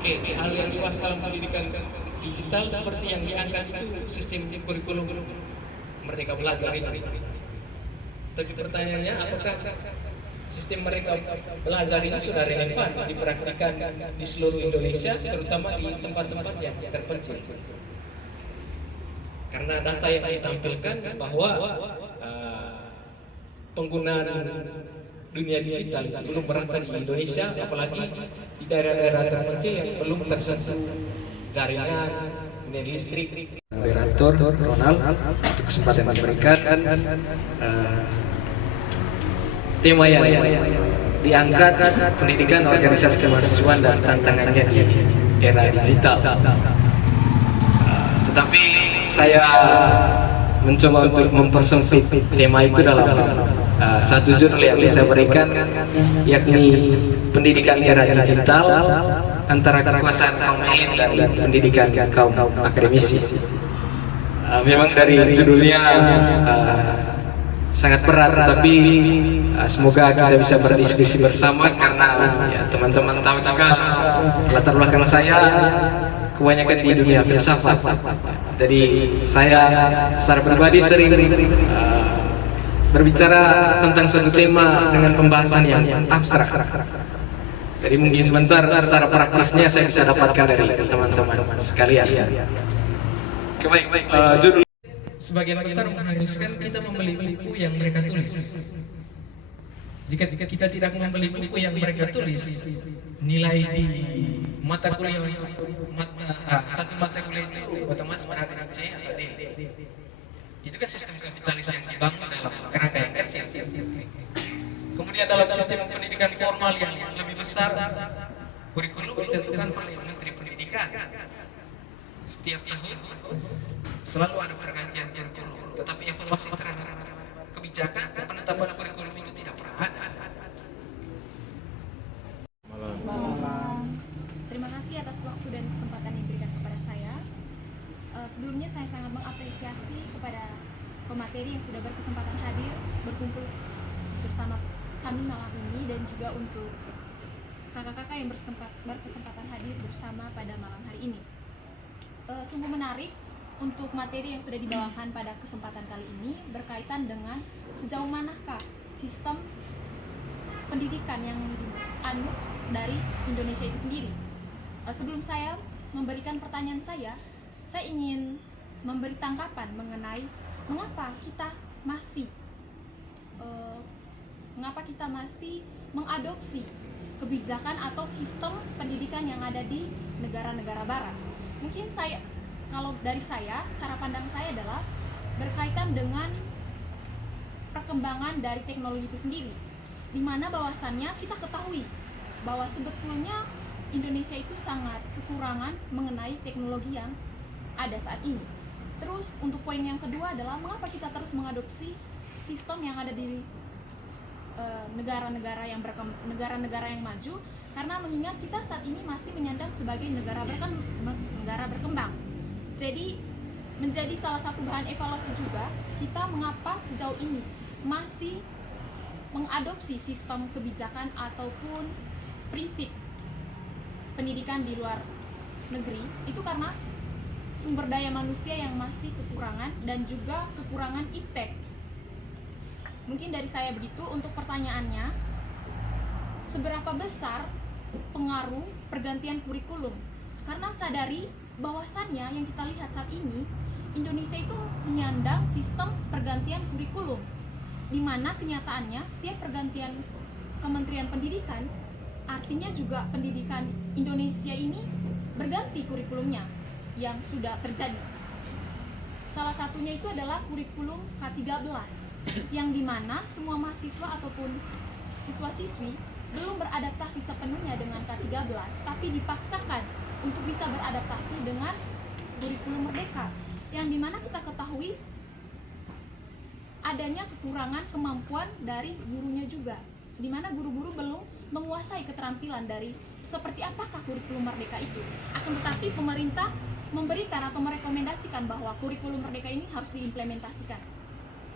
Oke, hal yang dibahas dalam pendidikan digital seperti yang diangkat itu sistem kurikulum Merdeka Belajar itu. Tapi pertanyaannya, apakah sistem Merdeka Belajar ini sudah relevan dipraktikkan di seluruh Indonesia, terutama di tempat-tempat yang terpencil? Karena data yang ditampilkan bahwa penggunaan dunia digital itu belum merata di Indonesia, apalagi di daerah-daerah terpencil yang belum tersentuh jaringan kemudian listrik. Moderator Ronald untuk kesempatan yang diberikan. Tema yang diangkat pendidikan, organisasi kemahasiswaan dan tantangannya di era digital. Tetapi saya mencoba untuk mempersempit tema itu dalam satu judul yang saya berikan, yakni pendidikan era digital antara kekuasaan kaum elit dan pendidikan kaum akademisi. Memang dari judulnya sangat berat, tapi semoga kita bisa berdiskusi bersama karena ya, teman-teman tahu juga latar belakang saya kebanyakan di dunia filsafat. Jadi saya secara pribadi sering berbicara tentang suatu tema dengan pembahasan yang abstrak. Jadi mungkin sebentar secara praktisnya saya bisa dapatkan dari teman-teman sekalian. Baik, judul. Sebagian besar mengharuskan kita membeli buku yang mereka tulis. Jika kita tidak membeli buku yang mereka tulis, nilai di mata kuliah untuk satu mata kuliah itu otomatis menjadi C atau D. Itu kan sistem kapitalis yang dibangun dalam kerangka yang kecil. Kemudian dalam sistem pendidikan formal yang lebih besar, kurikulum ditentukan oleh Menteri Pendidikan. Setiap tahun selalu ada pergantian kurikulum, tetapi evaluasi terhadap kebijakan penetapan kurikulum itu tidak pernah ada. Terima kasih atas waktu dan kesempatan yang diberikan kepada saya. Sebelumnya saya sangat mengapresiasi kepada pemateri yang sudah berkesempatan hadir berkumpul bersama kami malam ini, dan juga untuk kakak-kakak yang berkesempatan hadir bersama pada malam hari ini. Sungguh menarik untuk materi yang sudah dibawakan pada kesempatan kali ini berkaitan dengan sejauh manakah sistem pendidikan yang dianut dari Indonesia itu sendiri. Sebelum saya memberikan pertanyaan saya ingin memberi tanggapan mengenai mengapa kita masih mengadopsi kebijakan atau sistem pendidikan yang ada di negara-negara barat. Mungkin kalau dari saya, cara pandang saya adalah berkaitan dengan perkembangan dari teknologi itu sendiri, di mana bahwasannya kita ketahui bahwa sebetulnya Indonesia itu sangat kekurangan mengenai teknologi yang ada saat ini. Terus untuk poin yang kedua adalah mengapa kita terus mengadopsi sistem yang ada di negara-negara yang maju, karena mengingat kita saat ini masih menyandang sebagai negara berkembang. Jadi menjadi salah satu bahan evaluasi juga kita mengapa sejauh ini masih mengadopsi sistem kebijakan ataupun prinsip pendidikan di luar negeri, itu karena sumber daya manusia yang masih kekurangan dan juga kekurangan iptek. Mungkin dari saya begitu. Untuk pertanyaannya, seberapa besar pengaruh pergantian kurikulum? Karena sadari bahwasannya yang kita lihat saat ini, Indonesia itu menyandang sistem pergantian kurikulum, di mana kenyataannya setiap pergantian Kementerian Pendidikan artinya juga pendidikan Indonesia ini berganti kurikulumnya yang sudah terjadi. Salah satunya itu adalah kurikulum K13, yang dimana semua mahasiswa ataupun siswa-siswi belum beradaptasi sepenuhnya dengan K13, tapi dipaksakan untuk bisa beradaptasi dengan kurikulum Merdeka, yang dimana kita ketahui adanya kekurangan kemampuan dari gurunya juga, dimana guru-guru belum menguasai keterampilan dari seperti apakah kurikulum Merdeka itu. Akan tetapi pemerintah memberikan atau merekomendasikan bahwa kurikulum Merdeka ini harus diimplementasikan.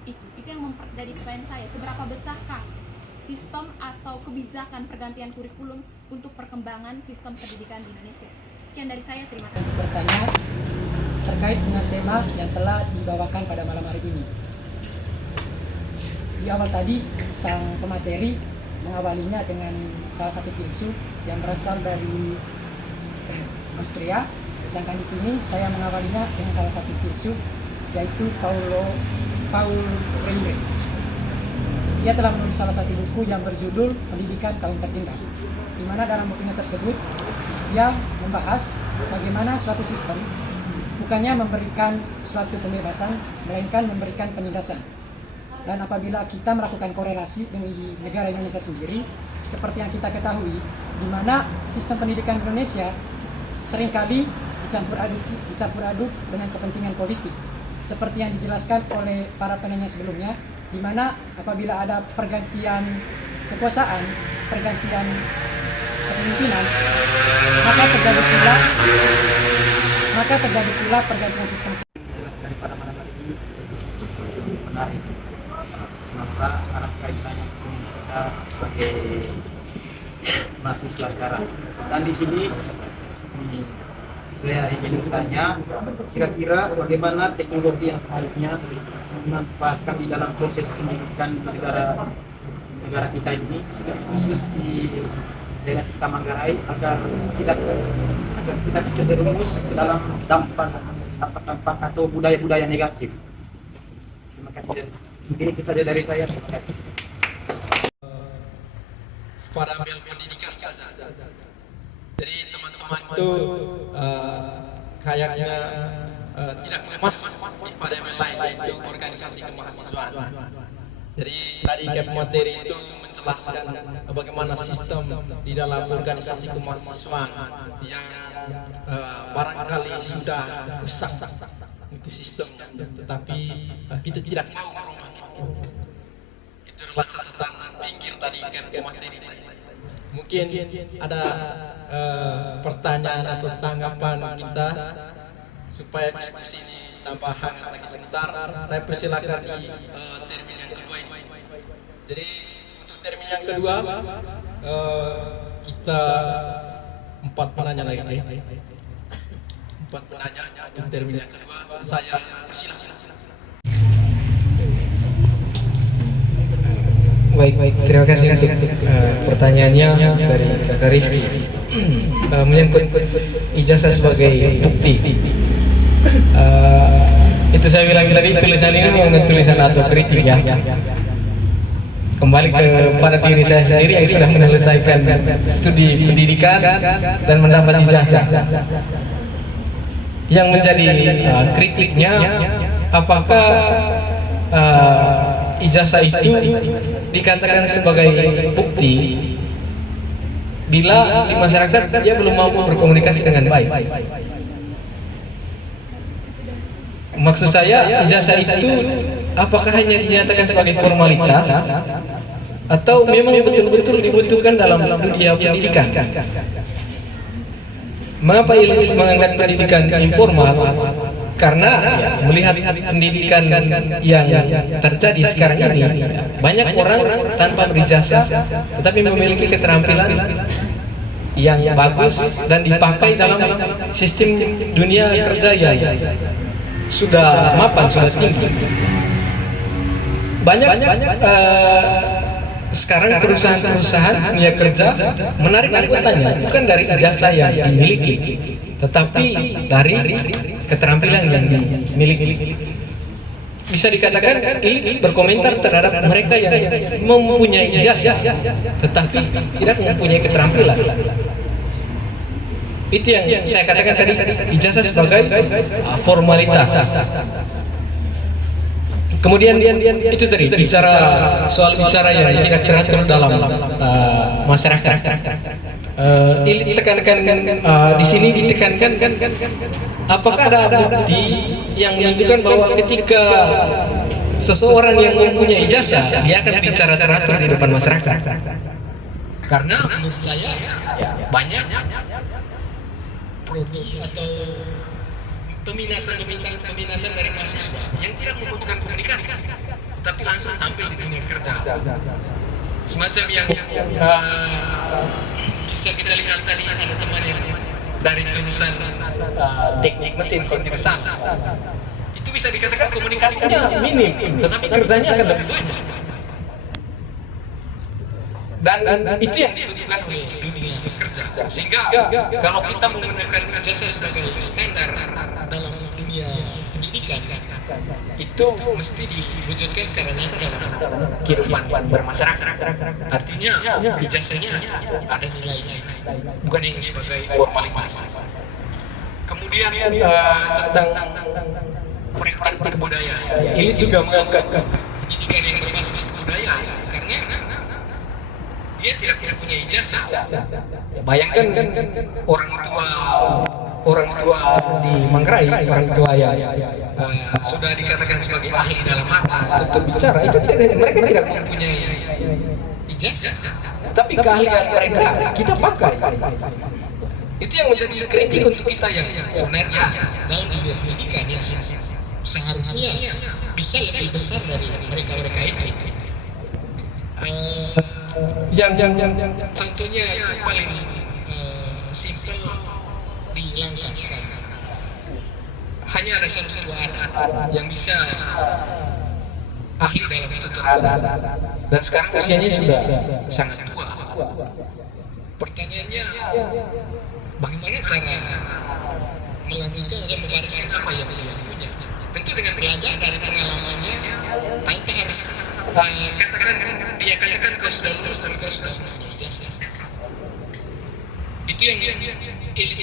Itu yang menjadi pertanyaan saya, seberapa besarkah sistem atau kebijakan pergantian kurikulum untuk perkembangan sistem pendidikan di Indonesia. Sekian dari saya, terima kasih. Bertanya terkait dengan tema yang telah dibawakan pada malam hari ini. Di awal tadi, sang pemateri mengawalinya dengan salah satu filsuf yang berasal dari Austria, sedangkan di sini saya mengawalinya dengan salah satu filsuf yaitu Paul Freire. Dia telah menulis salah satu buku yang berjudul Pendidikan Kaum Tertindas, di mana dalam bukunya tersebut dia membahas bagaimana suatu sistem bukannya memberikan suatu pembebasan, melainkan memberikan penindasan. Dan apabila kita melakukan korelasi dengan di negara Indonesia sendiri, seperti yang kita ketahui, di mana sistem pendidikan Indonesia seringkali dicampur aduk dengan kepentingan politik, seperti yang dijelaskan oleh para penanya sebelumnya, di mana apabila ada pergantian kekuasaan, pergantian kepemimpinan, maka terjadi pula pergantian sistem. Daripada malam hari ini menarik, maka barangkali banyak kita sebagai mahasiswa sekarang. Dan di sini saya ingin bertanya, kira-kira bagaimana teknologi yang seharusnya dimanfaatkan di dalam proses pendidikan di negara kita ini, khusus di daerah kita Manggarai, agar kita bisa terjerumus dalam dampak atau budaya-budaya negatif. Terima kasih. Mungkin itu saja dari saya. Terima kasih. Variabel pendidikan saja. Jadi teman-teman itu kayaknya tidak masuk di variabel lain, yaitu organisasi kemahasiswaan. Jadi tadi Kep materi itu menjelaskan bagaimana sistem di dalam organisasi kemahasiswaan yang barangkali sudah rusak itu sistem, tetapi kita tidak mau merubah itu. Itu adalah catatan pinggir dari Kep materi. Mungkin ada pertanyaan atau tanggapan kita supaya diskusi ini tambah hangat lagi sebentar. Saya persilakan di termin yang kedua ini. Jadi untuk termin yang kedua kita 4 penanya lagi. 4 penanya untuk termin yang kedua. Saya persilakan. Baik, terima kasih untuk pertanyaannya dari Kakak Rizky. Menyangkut ijazah sebagai bukti. Itu saya bilang tadi, tulisan ini bukan tulisan atau kritik ya. Kembali kepada diri saya sendiri yang sudah menyelesaikan studi pendidikan dan mendapat ijazah. Yang menjadi kritiknya, apakah ijazah itu dikatakan sebagai bukti bila di masyarakat dia belum mampu berkomunikasi dengan baik. Maksud saya, ijazah itu apakah hanya dinyatakan sebagai formalitas atau memang betul-betul dibutuhkan dalam dunia pendidikan? Mengapa elit mengangkat pendidikan informal? Karena melihat pendidikan yang terjadi sekarang ini, banyak orang tanpa berijazah tetapi memiliki keterampilan yang bagus dan dipakai dalam sistem dunia kerja yang sudah mapan, sudah tinggi. Banyak sekarang perusahaan-perusahaan dunia kerja menarik anggotanya bukan dari ijazah yang dimiliki, tetapi dari keterampilan yang dimiliki. Bisa dikatakan elit berkomentar terhadap mereka yang mempunyai ijazah tetapi tidak mempunyai keterampilan. Itu yang saya katakan tadi, ijazah sebagai formalitas. Kemudian itu tadi soal bicara yang tidak teratur dalam masyarakat. Elit tekankan di sini ditekankan apakah ada bukti yang menunjukkan bahwa ketika seseorang yang mempunyai ijazah dia akan bicara teratur di depan masyarakat? Karena menurut saya banyak prodi atau peminatan dari mahasiswa yang tidak membutuhkan komunikasi, tapi langsung tampil di dunia kerja. semacam yang bisa kita lihat tadi ada teman yang dari jurusan teknik mesin konstruksi. Itu bisa dikatakan komunikasinya minim, tetapi kerjanya akan lebih banyak. Dan itu yang dibutuhkan oleh dunia kerja. Sehingga kalau kita menggunakan ijazah sebagai standar dalam dunia pendidikan, itu mesti diwujudkan secara nyata dalam kehidupan bermasyarakat. Artinya ijazahnya ada nilainya, bukan yang sebagai formalitas. Kemudian tentang praktik kebudayaan, ini juga mengangkat pendidikan yang berbasis kebudayaan, karena dia tidak punya ijazah. Bayangkan orang tua di Manggarai, orang tua yang sudah dikatakan sebagai ahli dalam hal tutur bicara, itu mereka tidak mempunyai ijazah, tapi keahlian mereka kita pakai. Itu yang menjadi kritik untuk kita yang sebenarnya dalam dunia pendidikan yang seharusnya bisa lebih besar dari mereka itu. Yang contohnya itu paling simpel di Langka sekarang. Hanya ada satu tua adat yang bisa ahli dalam tutur adat, dan sekarang usianya sudah sangat tua. Pertanyaannya, bagaimana cara melanjutkan atau mewariskan apa yang dia punya? Tentu dengan belajar dari pengalamannya, tanpa harus dia katakan kau sudah lulus dan kau sudah mempunyai ijazah. Itu yang elit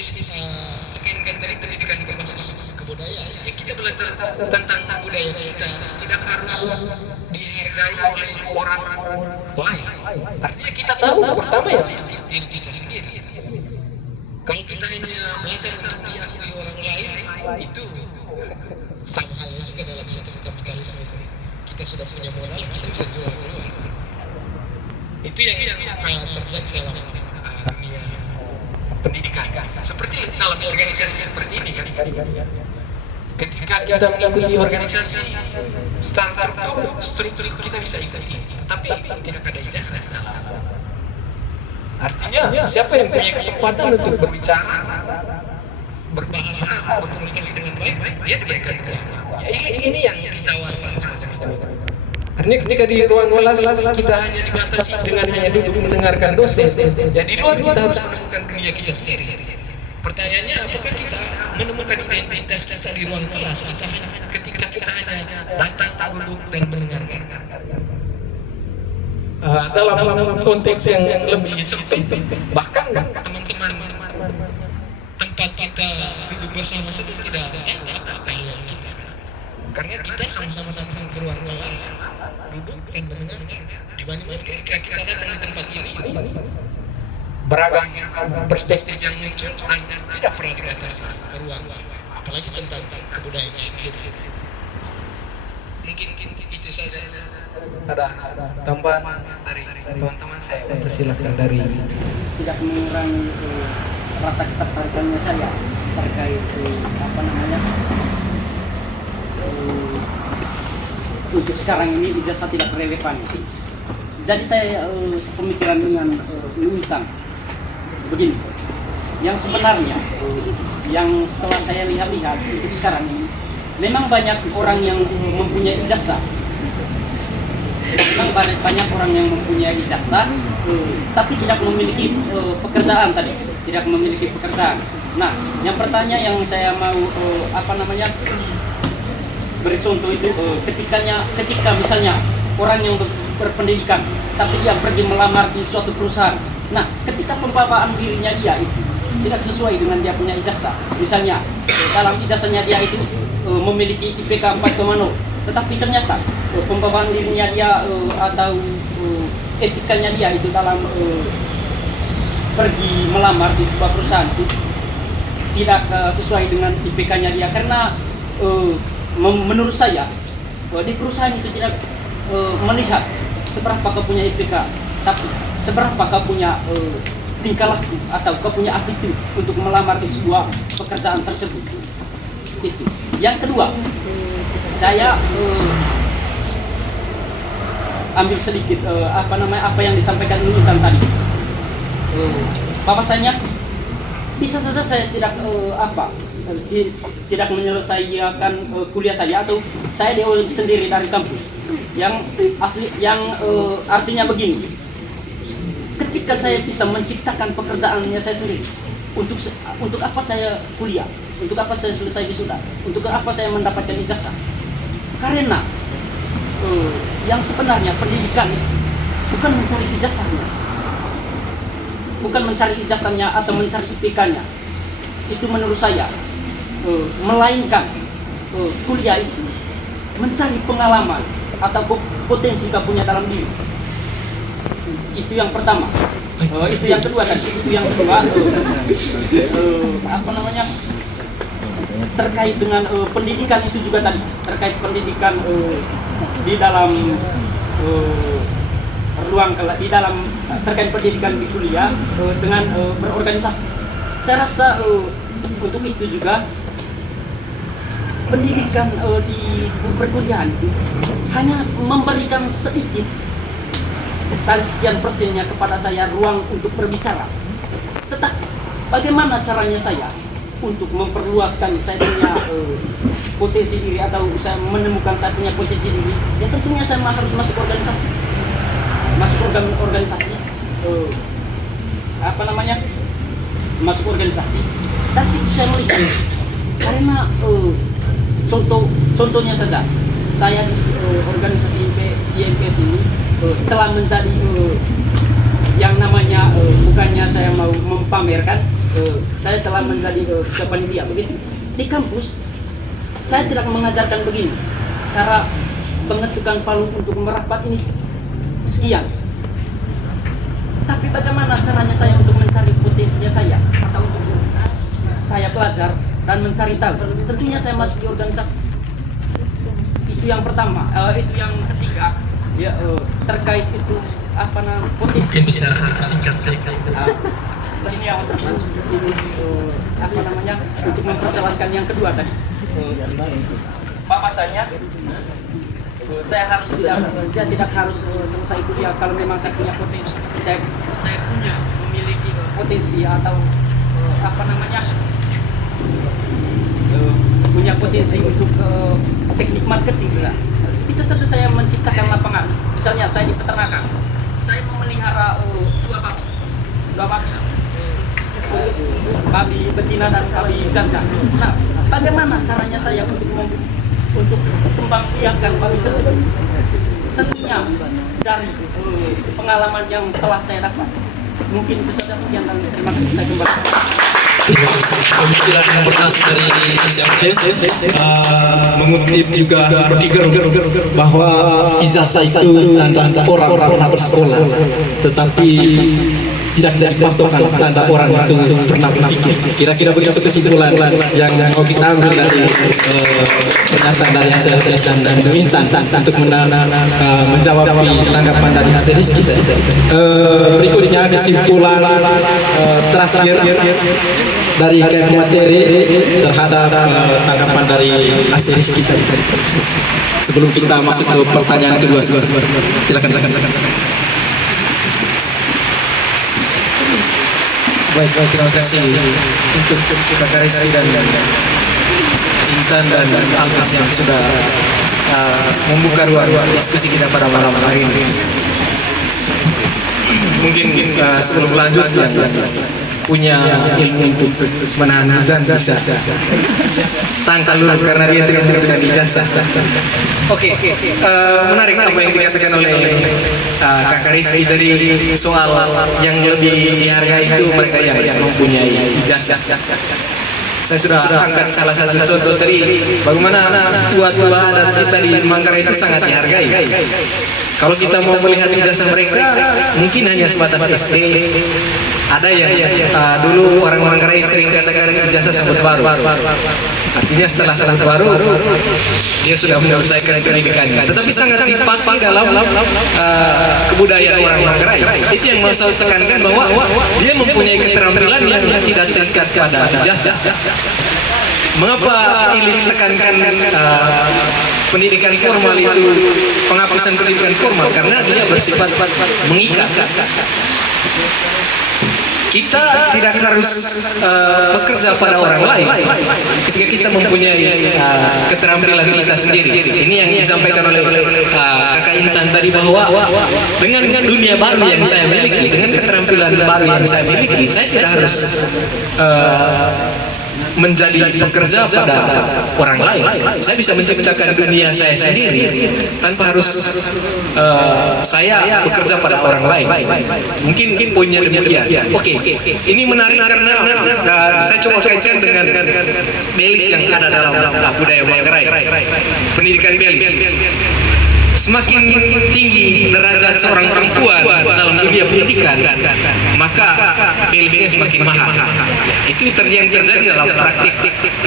tekankan tadi, pendidikan berbasis kebudayaan. Ya, kita belajar tentang budaya kita, tidak harus dihargai oleh orang lain. Artinya kita tahu pertama ya untuk diri kita sendiri. Kalau kita hanya belajar untuk diakui orang lain, itu sama halnya juga dalam sistem kapitalisme itu. Kita sudah punya modal, kita bisa jual keluar. Itu yang terjadi dalam dunia pendidikan. Seperti dalam organisasi seperti ini kan. Ketika kita mengikuti organisasi, struktur kita bisa ikuti, tetapi tidak ada ijazah dalam. Artinya siapa yang punya kesempatan untuk berbicara, berbahasa, berkomunikasi dengan baik, dia diberikan ruang. Ya, ini yang ditawarkan semacam itu. Artinya ketika di ruang kelas kita hanya dibatasi dengan hanya duduk mendengarkan dosen, ya di luar kita harus menemukan dunia kita sendiri. Pertanyaannya, apakah kita menemukan identitas kita di ruang kelas ketika kita hanya datang, duduk dan mendengarkan? Dalam konteks yang lebih sempit, bahkan teman-teman tempat kita duduk bersama saja tidak tahu apa keahlian kita, karena kita sama-sama datang ke ruang kelas, duduk dan mendengarkan. Dibandingkan ketika kita datang di tempat ini, beragam perspektif yang muncul dan tidak pernah dibatasi ruang, apalagi tentang kebudayaan itu sendiri. Mungkin itu saja. Ada tambahan dari teman-teman, saya persilahkan. Dari Tidak mengurangi rasa ketertarikannya saya terkait untuk sekarang ini ijazah tidak relevan. Jadi saya sepemikiran dengan Luitang begini, yang sebenarnya yang setelah saya lihat-lihat untuk sekarang ini memang banyak orang yang mempunyai ijazah. Memang banyak orang yang mempunyai ijazah tapi tidak memiliki pekerjaan tadi, tidak memiliki pekerjaan. Nah, yang pertanyaan yang saya mau beri contoh itu ketika misalnya orang yang berpendidikan tapi dia pergi melamar di suatu perusahaan. Nah, ketika pembawaan dirinya dia itu tidak sesuai dengan dia punya ijazah. Misalnya dalam ijazahnya dia itu memiliki IPK 4,0, tetapi ternyata pembawaan dirinya dia atau etikanya dia itu dalam pergi melamar di sebuah perusahaan itu tidak sesuai dengan IPK-nya dia, karena menurut saya di perusahaan itu tidak melihat seberapa kau punya IPK, tapi seberapa kau punya tingkah laku atau kau punya aptitude untuk melamar di sebuah pekerjaan tersebut. Itu. Yang kedua, saya ambil sedikit apa yang disampaikan Intan tadi. Bahwasanya bisa saja saya tidak menyelesaikan kuliah saya, atau saya dioleh sendiri dari kampus. Artinya begini, ketika saya bisa menciptakan pekerjaannya saya sendiri, untuk apa saya kuliah, untuk apa saya selesai wisuda, untuk apa saya mendapatkan ijazah? Karena yang sebenarnya pendidikan itu bukan mencari ijazahnya, bukan mencari ijazahnya atau mencari IPK-nya. Itu menurut saya, melainkan kuliah itu mencari pengalaman atau potensi yang punya dalam diri. Itu yang pertama. Itu yang kedua tadi. Itu yang kedua. Terkait dengan pendidikan itu juga tadi. Terkait pendidikan di dalam terkait pendidikan di kuliah dengan berorganisasi. Saya rasa untuk itu juga pendidikan di perkuliahan itu hanya memberikan sedikit dari sekian persennya kepada saya ruang untuk berbicara. Tetapi bagaimana caranya saya untuk memperluaskan saya punya potensi diri, atau saya menemukan saya punya potensi diri? Ya tentunya saya harus masuk organisasi, masuk organisasi. Dan situ saya melihat, karena contohnya saja, saya di organisasi IMPS ini telah menjadi yang namanya bukannya saya mau mempamerkan, saya telah menjadi panitia begitu. Di kampus saya tidak mengajarkan begini, cara pengetukan palu untuk merapat ini sekian. Tapi bagaimana caranya saya untuk mencari potensinya saya, atau untuk saya belajar dan mencari tahu? Tentunya saya masuk di organisasi. Itu yang pertama. Itu yang ketiga, ya, terkait itu potensi. Mungkin bisa singkat saja. Ini yang untuk untuk memperjelaskan yang kedua tadi. Bahwasanya saya tidak harus selesai kuliah kalau memang saya punya potensi. Saya punya memiliki potensi atau punya potensi untuk teknik marketing sudah. Bisa saja saya menciptakan lapangan. Misalnya saya di peternakan, saya memelihara dua babi betina dan babi jantan. Nah, bagaimana caranya saya untuk kembang biakan babi tersebut? Tentunya dari pengalaman yang telah saya dapat. Mungkin itu saja, sekian dan terima kasih. Saya kembali. Pemikiran yang bekas dari SMPS mengutip juga Rokiger bahwa ijazah itu tanda orang pernah bersekolah, tetapi tidak bisa dipatokan tanda orang itu pernah berpikir. Kira-kira begitu kesimpulan yang mau kita ambil dari pernyataan dari SLTS dan Intan untuk menjawab tanggapan dari Hasil Rizky. Berikutnya kesimpulan terakhir dari KM materi terhadap tanggapan dari Hasil Rizky. Sebelum kita masuk ke pertanyaan kedua, silakan. Baik, terima kasih untuk Kakak Rizky dan Intan dan Alfas yang sudah membuka ruang diskusi kita pada malam hari ini. Mungkin sebelum lanjut yang punya ilmu untuk menahan hujan bisa tangkal dulu karena dia tidak membutuhkan ijazah. Oke, menarik apa yang dikatakan oleh Kakak Rizky dari soal yang lebih dihargai itu mereka yang mempunyai ijazah. Saya sudah angkat salah satu contoh tadi, bagaimana tua-tua adat kita di Manggarai itu sangat dihargai. Kalau kita mau melihat ijazah mereka, mungkin hanya sebatas SD. Ada yang dulu orang Manggarai sering katakan ijazah sambut baru. Artinya setelah sambut baru, dia sudah menyelesaikan pendidikannya. Tetapi sangat dipakai dalam kebudayaan orang Manggarai. Itu yang mau saya tekankan, bahwa dia mempunyai keterampilan yang tidak terikat pada ijazah. Mengapa Ilis tekankan pendidikan formal itu penghapusan pendidikan formal karena dia bersifat mengikat. Kita tidak harus bekerja pada orang lain ketika kita mempunyai keterampilan kita sendiri. Ini yang disampaikan oleh Kakak Intan tadi, bahwa dengan dunia baru yang saya miliki, dengan keterampilan baru yang saya miliki, saya tidak harus menjadi pekerja pada orang lain. Saya bisa menciptakan dunia saya sendiri tanpa harus saya bekerja pada orang lain. Mungkin poinnya demikian. Oke, ini menarik karena saya coba kaitkan dengan Belis yang ada dalam budaya Manggarai, pendidikan Belis. Semakin tinggi derajat seorang perempuan dalam dunia pendidikan, maka Belisnya semakin mahal. Itu yang terjadi dalam praktik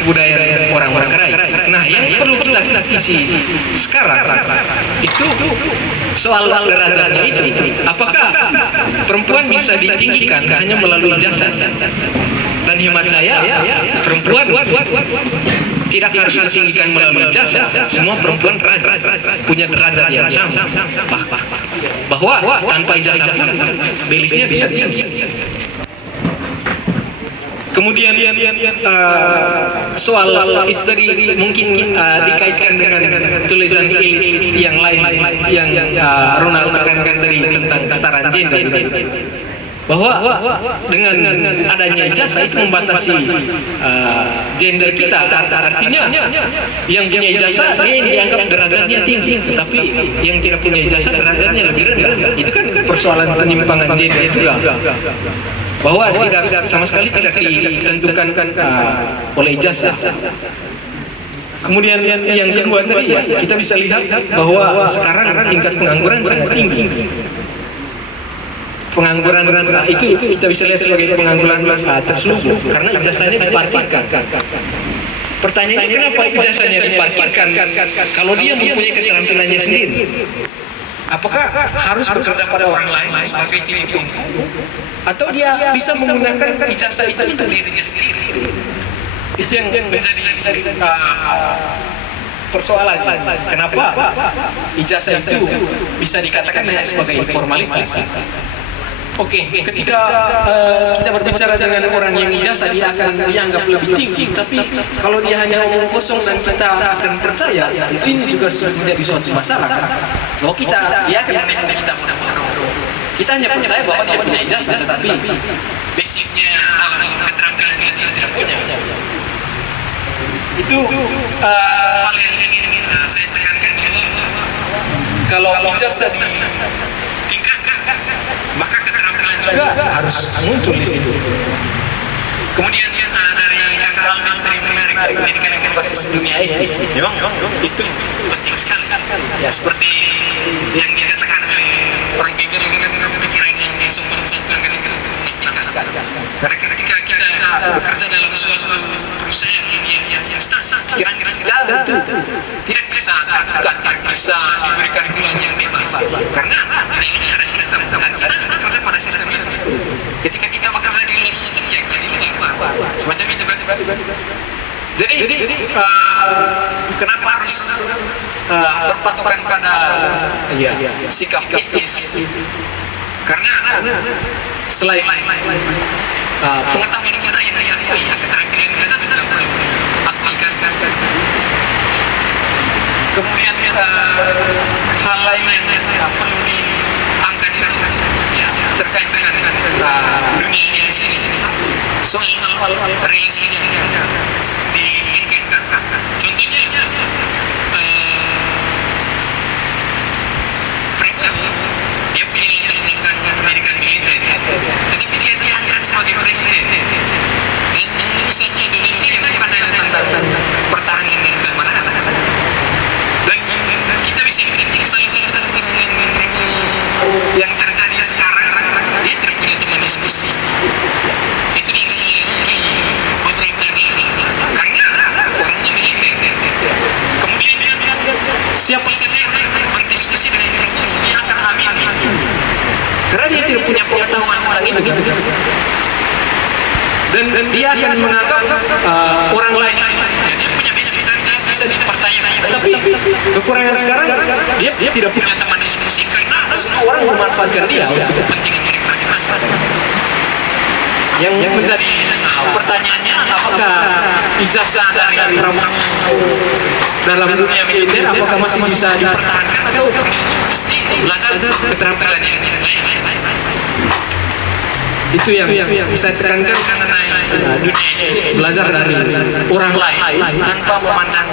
kebudayaan orang Manggarai. Nah, yang perlu kita kritisi sekarang itu soal derajatnya itu. Apakah perempuan bisa ditinggikan hanya melalui jasa? Dan hemat saya, perempuan tidak harus ditinggikan melalui jasa. Semua perempuan punya derajat yang sama, bahwa tanpa ijazah pun Belisnya bisa tinggi. Kemudian soal itu tadi mungkin dikaitkan dengan tulisan Illich yang lain yang Ronald tekankan tadi tentang kesetaraan gender, bahwa dengan adanya ijazah itu membatasi gender kita. Artinya yang punya ijazah dia yang dianggap derajatnya tinggi, tetapi yang tidak punya ijazah derajatnya lebih rendah. Itu kan persoalan penyimpangan gender juga, bahwa tidak sama sekali tidak ditentukan oleh ijazah. Kemudian yang kedua tadi, ya, kita bisa lihat bahwa sekarang tingkat pengangguran sangat tinggi. Pengangguran itu kita bisa lihat sebagai pengangguran terselubung karena ijazahnya diparkirkan. Pertanyaannya, kenapa ijazahnya diparkirkan kalau dia mempunyai keterampilannya sendiri? Apakah harus bekerja pada orang lain sebagai titik tumpu, atau dia bisa menggunakan ijazah itu untuk dirinya sendiri? Itu yang menjadi persoalan. Kenapa ijazah itu bisa dikatakan hanya sebagai formalitas? Oke, ketika kita berbicara dengan orang yang ijazah, dia akan dianggap lebih tinggi. Tapi kalau dia hanya omong kosong dan kita akan percaya, tentu ini juga menjadi suatu masalah. Bahwa dia akan menipu kita bodoh-bodoh. Kita hanya percaya bahwa dia punya ijazah, tetapi basicnya keterampilan dia tidak punya. Itu hal yang ingin saya tekankan, bahwa kalau ijazah ditingkatkan, maka keterampilan juga harus muncul di situ. Kemudian dari Kakak Almes tadi menarik, pendidikan yang berbasis dunia etis. Memang itu penting sekali. Ya, seperti yang dikatakan oleh orang Gengger, pikiran yang disongkong-songkongkan itu menafikan. Karena ketika kita bekerja dalam suatu perusahaan yang instansi, pikiran kita itu tidak bisa terbuka, tidak bisa diberikan ruang yang bebas. Karena di dalamnya ada sistem, dan kita bekerja pada sistem itu. Ketika kita bekerja di luar sistem, ya kan di luar. Semacam itu. Jadi kenapa harus berpatokan pada sikap etis? Karena selain pengetahuan kita yang diakui, keterampilan kita juga perlu diakui kan. Kemudian hal lain yang perlu diangkat itu, ya, terkait dengan dunia ini sini, soal relasi yang diinginkan. Contohnya Prabowo, dia punya latar belakang pendidikan militer, tetapi dia diangkat sebagai presiden dan mengurus Indonesia yang bukan hanya tentang pertahanan dan keamanan. Dan kita bisa salah satu kekurangan Prabowo yang terjadi sekarang, dia tidak punya teman diskusi. Itu dianggap oleh Rocky beberapa hari lalu, karena orangnya militer. Kemudian siapa saja yang berdiskusi dengan Prabowo, dia akan amini, karena dia tidak punya pengetahuan tentang itu. Dan dia akan menganggap orang lain, dia punya basic, dan bisa dipercaya. Tetapi kekurangan sekarang dia tidak punya teman diskusi karena semua orang memanfaatkan dia untuk kepentingan mereka masing-masing. Yang menjadi pertanyaannya, apakah ijazah dari Pramono dalam dunia militer apakah masih bisa dipertahankan atau mesti belajar keterampilan yang lain? Itu yang saya tekankan mengenai dunia ini, belajar dari orang lain tanpa memandang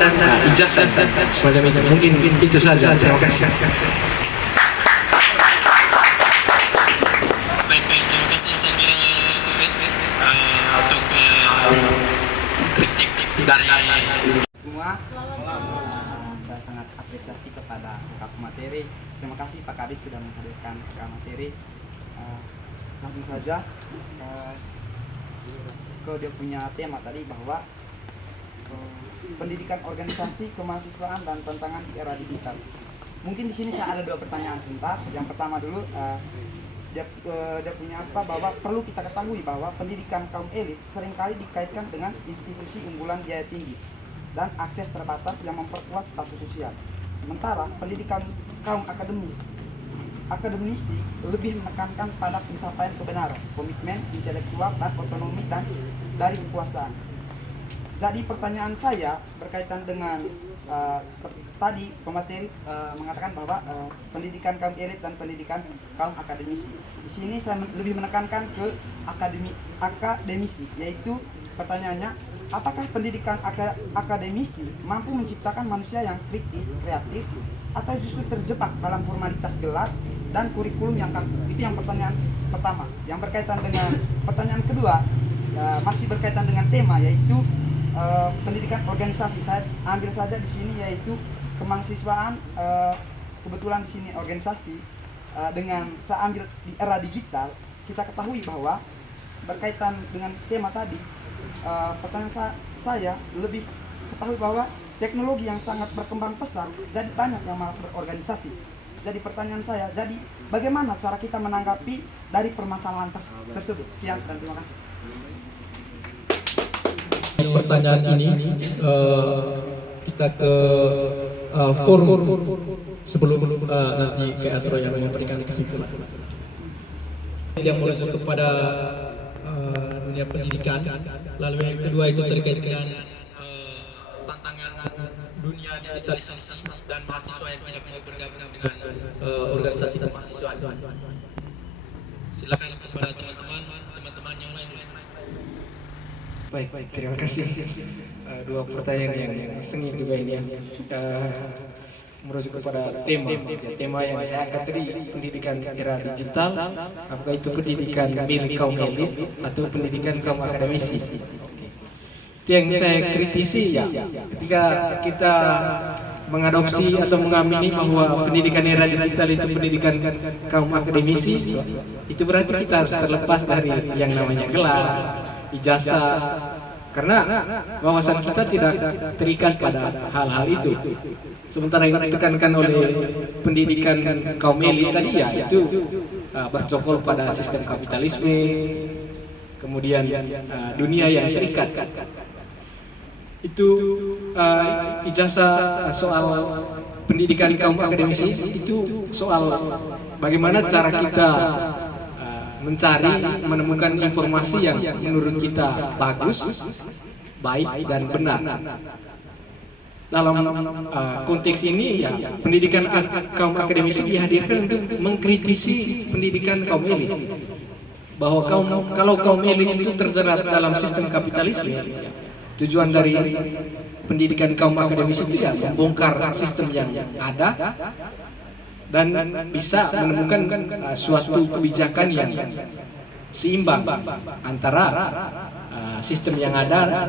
ijazah semacam itu. Mungkin itu saja. Terima kasih. Baik, terima kasih. Saya kira cukup untuk kritik dari Semua, saya sangat apresiasi kepada Kak Materi. Terima kasih Pak Kadis sudah menghadirkan Kak Materi. Langsung saja ke dia punya tema tadi bahwa pendidikan organisasi, kemahasiswaan dan tantangan di era digital. Mungkin di sini saya ada dua pertanyaan sebentar. Yang pertama dulu, dia punya apa, bahwa perlu kita ketahui bahwa pendidikan kaum elit seringkali dikaitkan dengan institusi unggulan biaya tinggi dan akses terbatas yang memperkuat status sosial. Sementara pendidikan kaum akademisi lebih menekankan pada pencapaian kebenaran, komitmen intelektual dan otonomi dan dari kekuasaan. Jadi pertanyaan saya berkaitan dengan tadi pemateri mengatakan bahwa pendidikan kaum elit dan pendidikan kaum akademisi. Di sini saya lebih menekankan ke akademisi, yaitu pertanyaannya, apakah pendidikan akademisi mampu menciptakan manusia yang kritis, kreatif, atau justru terjebak dalam formalitas gelar dan kurikulum yang kaku? Itu yang pertanyaan pertama. Yang berkaitan dengan pertanyaan kedua, masih berkaitan dengan tema, yaitu pendidikan organisasi. Saya ambil saja di sini, yaitu kemahasiswaan. Kebetulan di sini organisasi, dengan saya ambil di era digital. Kita ketahui bahwa berkaitan dengan tema tadi, pertanyaan saya lebih ketahui bahwa teknologi yang sangat berkembang pesat, jadi banyak yang malas berorganisasi. Jadi pertanyaan saya, jadi bagaimana cara kita menanggapi dari permasalahan tersebut? Sekian dan terima kasih. Pertanyaan ini kita ke forum sebelum nanti ke Atro yang memberikan kesimpulan. Yang merujuk kepada dunia pendidikan, lalu yang kedua itu terkait dengan tantangan dunia digitalisasi dan mahasiswa yang tidak mau bergabung dengan organisasi kemahasiswaan. Silakan kepada teman-teman yang lain. Baik, terima kasih. Dua pertanyaan yang sengit juga ini ya. Merujuk kepada tema yang saya angkat tadi, pendidikan era digital, apakah itu pendidikan milik kaum elit atau pendidikan kaum akademisi? Itu yang saya kritisi ya, ketika kita mengadopsi atau mengamini bahwa pendidikan era digital itu pendidikan kaum akademisi, itu berarti kita harus terlepas dari yang namanya gelar, ijazah, karena wawasan kita tidak terikat pada hal-hal itu. Sementara yang ditekankan oleh pendidikan kaum elit tadi ya, itu bercokol pada sistem kapitalisme, kemudian dunia yang terikat. Itu ijazah soal pendidikan kaum akademisi, itu soal bagaimana cara kita mencari, menemukan informasi yang menurut kita bagus, baik dan benar. Dalam konteks ini ya, pendidikan kaum akademisi dihadirkan untuk mengkritisi pendidikan kaum elit. Bahwa kalau kaum elit itu terjerat dalam sistem kapitalisme, tujuan dari pendidikan kaum akademisi itu ya membongkar sistem yang ada dan bisa menemukan suatu kebijakan yang seimbang antara sistem yang ada,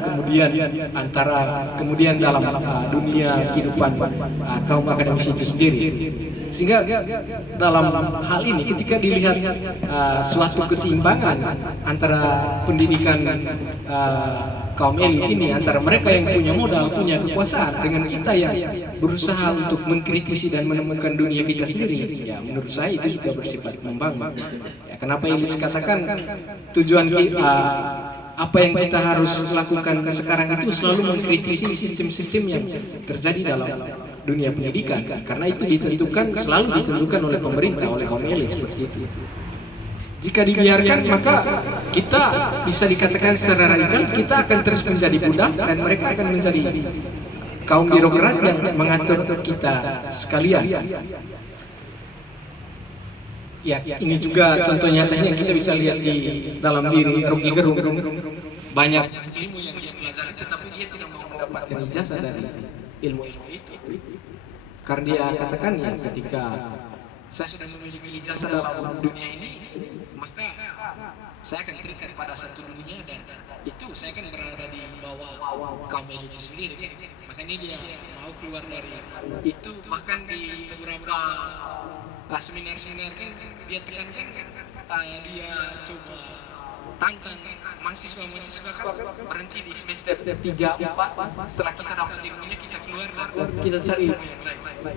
kemudian dalam dunia kehidupan kaum akademisi itu sendiri. Sehingga dalam hal ini ketika dilihat suatu keseimbangan antara pendidikan kaum elit ini, antara mereka yang punya modal, punya kekuasaan, dengan kita yang berusaha untuk mengkritisi dan menemukan dunia kita sendiri, ya menurut saya itu juga bersifat membangun. Ya, kenapa elit katakan tujuan kita apa yang kita harus lakukan sekarang itu selalu mengkritisi sistem-sistem yang terjadi dalam dunia pendidikan, karena itu selalu ditentukan oleh pemerintah, oleh kaum elit seperti itu. Jika dibiarkan, maka kita bisa dikatakan secara radikal kita akan terus menjadi budak dan mereka akan menjadi kaum birokrat yang mengatur kita sekalian. Ya, ini juga contoh nyatanya kita bisa lihat di dalam diri Rocky Gerung. Banyak ilmu yang dia pelajari, tetapi dia tidak mau mendapatkan ijazah dari ilmu-ilmu itu. Karena dia katakan ya, ketika saya sudah memiliki ijazah dalam dunia ini, maka saya akan terikat pada satu dunia dan itu saya akan berada di bawah kaum elit itu sendiri. Makanya dia mau keluar dari itu. Bahkan di beberapa seminar-seminar kan dia tekankan, dia coba tantang mahasiswa-mahasiswa kan berhenti di semester 3-4, setelah kita dapat ilmunya kita keluar dan kita cari ilmu yang lain.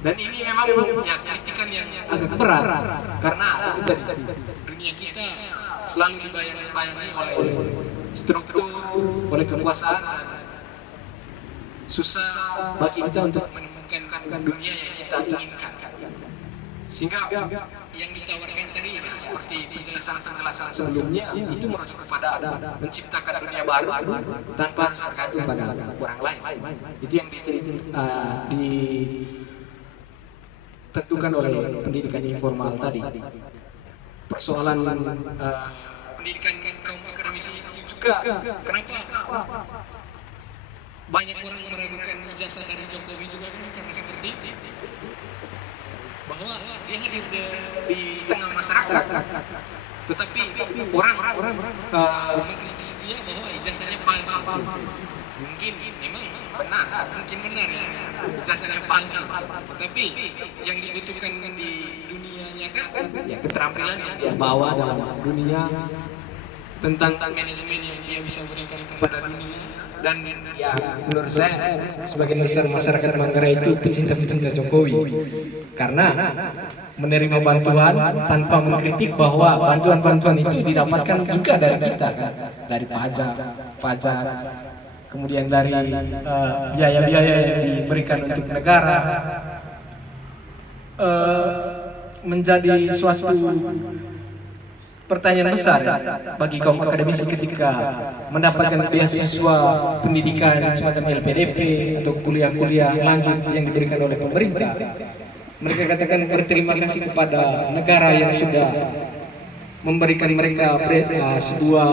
Dan ini memang ya kritikan yang agak berat, karena itu tadi dunia kita selalu dibayang-bayangi oleh struktur, oleh kekuasaan, dan susah bagi kita untuk menemukan dunia yang kita inginkan. Sehingga yang ditawarkan tadi ya, seperti penjelasan-penjelasan sebelumnya itu merujuk kepada menciptakan dunia baru tanpa harus bergantung pada orang lain. Itu yang ditentukan oleh pendidikan informal tadi. Persoalan pendidikan kaum akademisi itu juga, kenapa banyak orang meragukan ijazah dari Jokowi juga kan karena seperti itu, bahwa dia hadir di tengah masyarakat, tetapi orang mengkritisi dia bahwa ijazahnya palsu. Mungkin memang benar ya ijazahnya palsu, tetapi yang dibutuhkan di dunianya kan ya keterampilan yang dia bawa dalam dunia, tentang manajemen yang dia bisa berikan kepada dunia. Dan ya menurut saya sebagian besar masyarakat Manggarai itu pecinta-pecinta Jokowi, karena menerima bantuan tanpa mengkritik bahwa bantuan-bantuan itu didapatkan juga dari kita kan, dari pajak, kemudian dari biaya-biaya yang diberikan untuk negara, menjadi suatu pertanyaan besar bagi kaum akademisi ketika mendapatkan beasiswa pendidikan semacam LPDP atau kuliah-kuliah lanjut yang diberikan oleh pemerintah. Mereka katakan berterima kasih kepada negara yang sudah memberikan mereka sebuah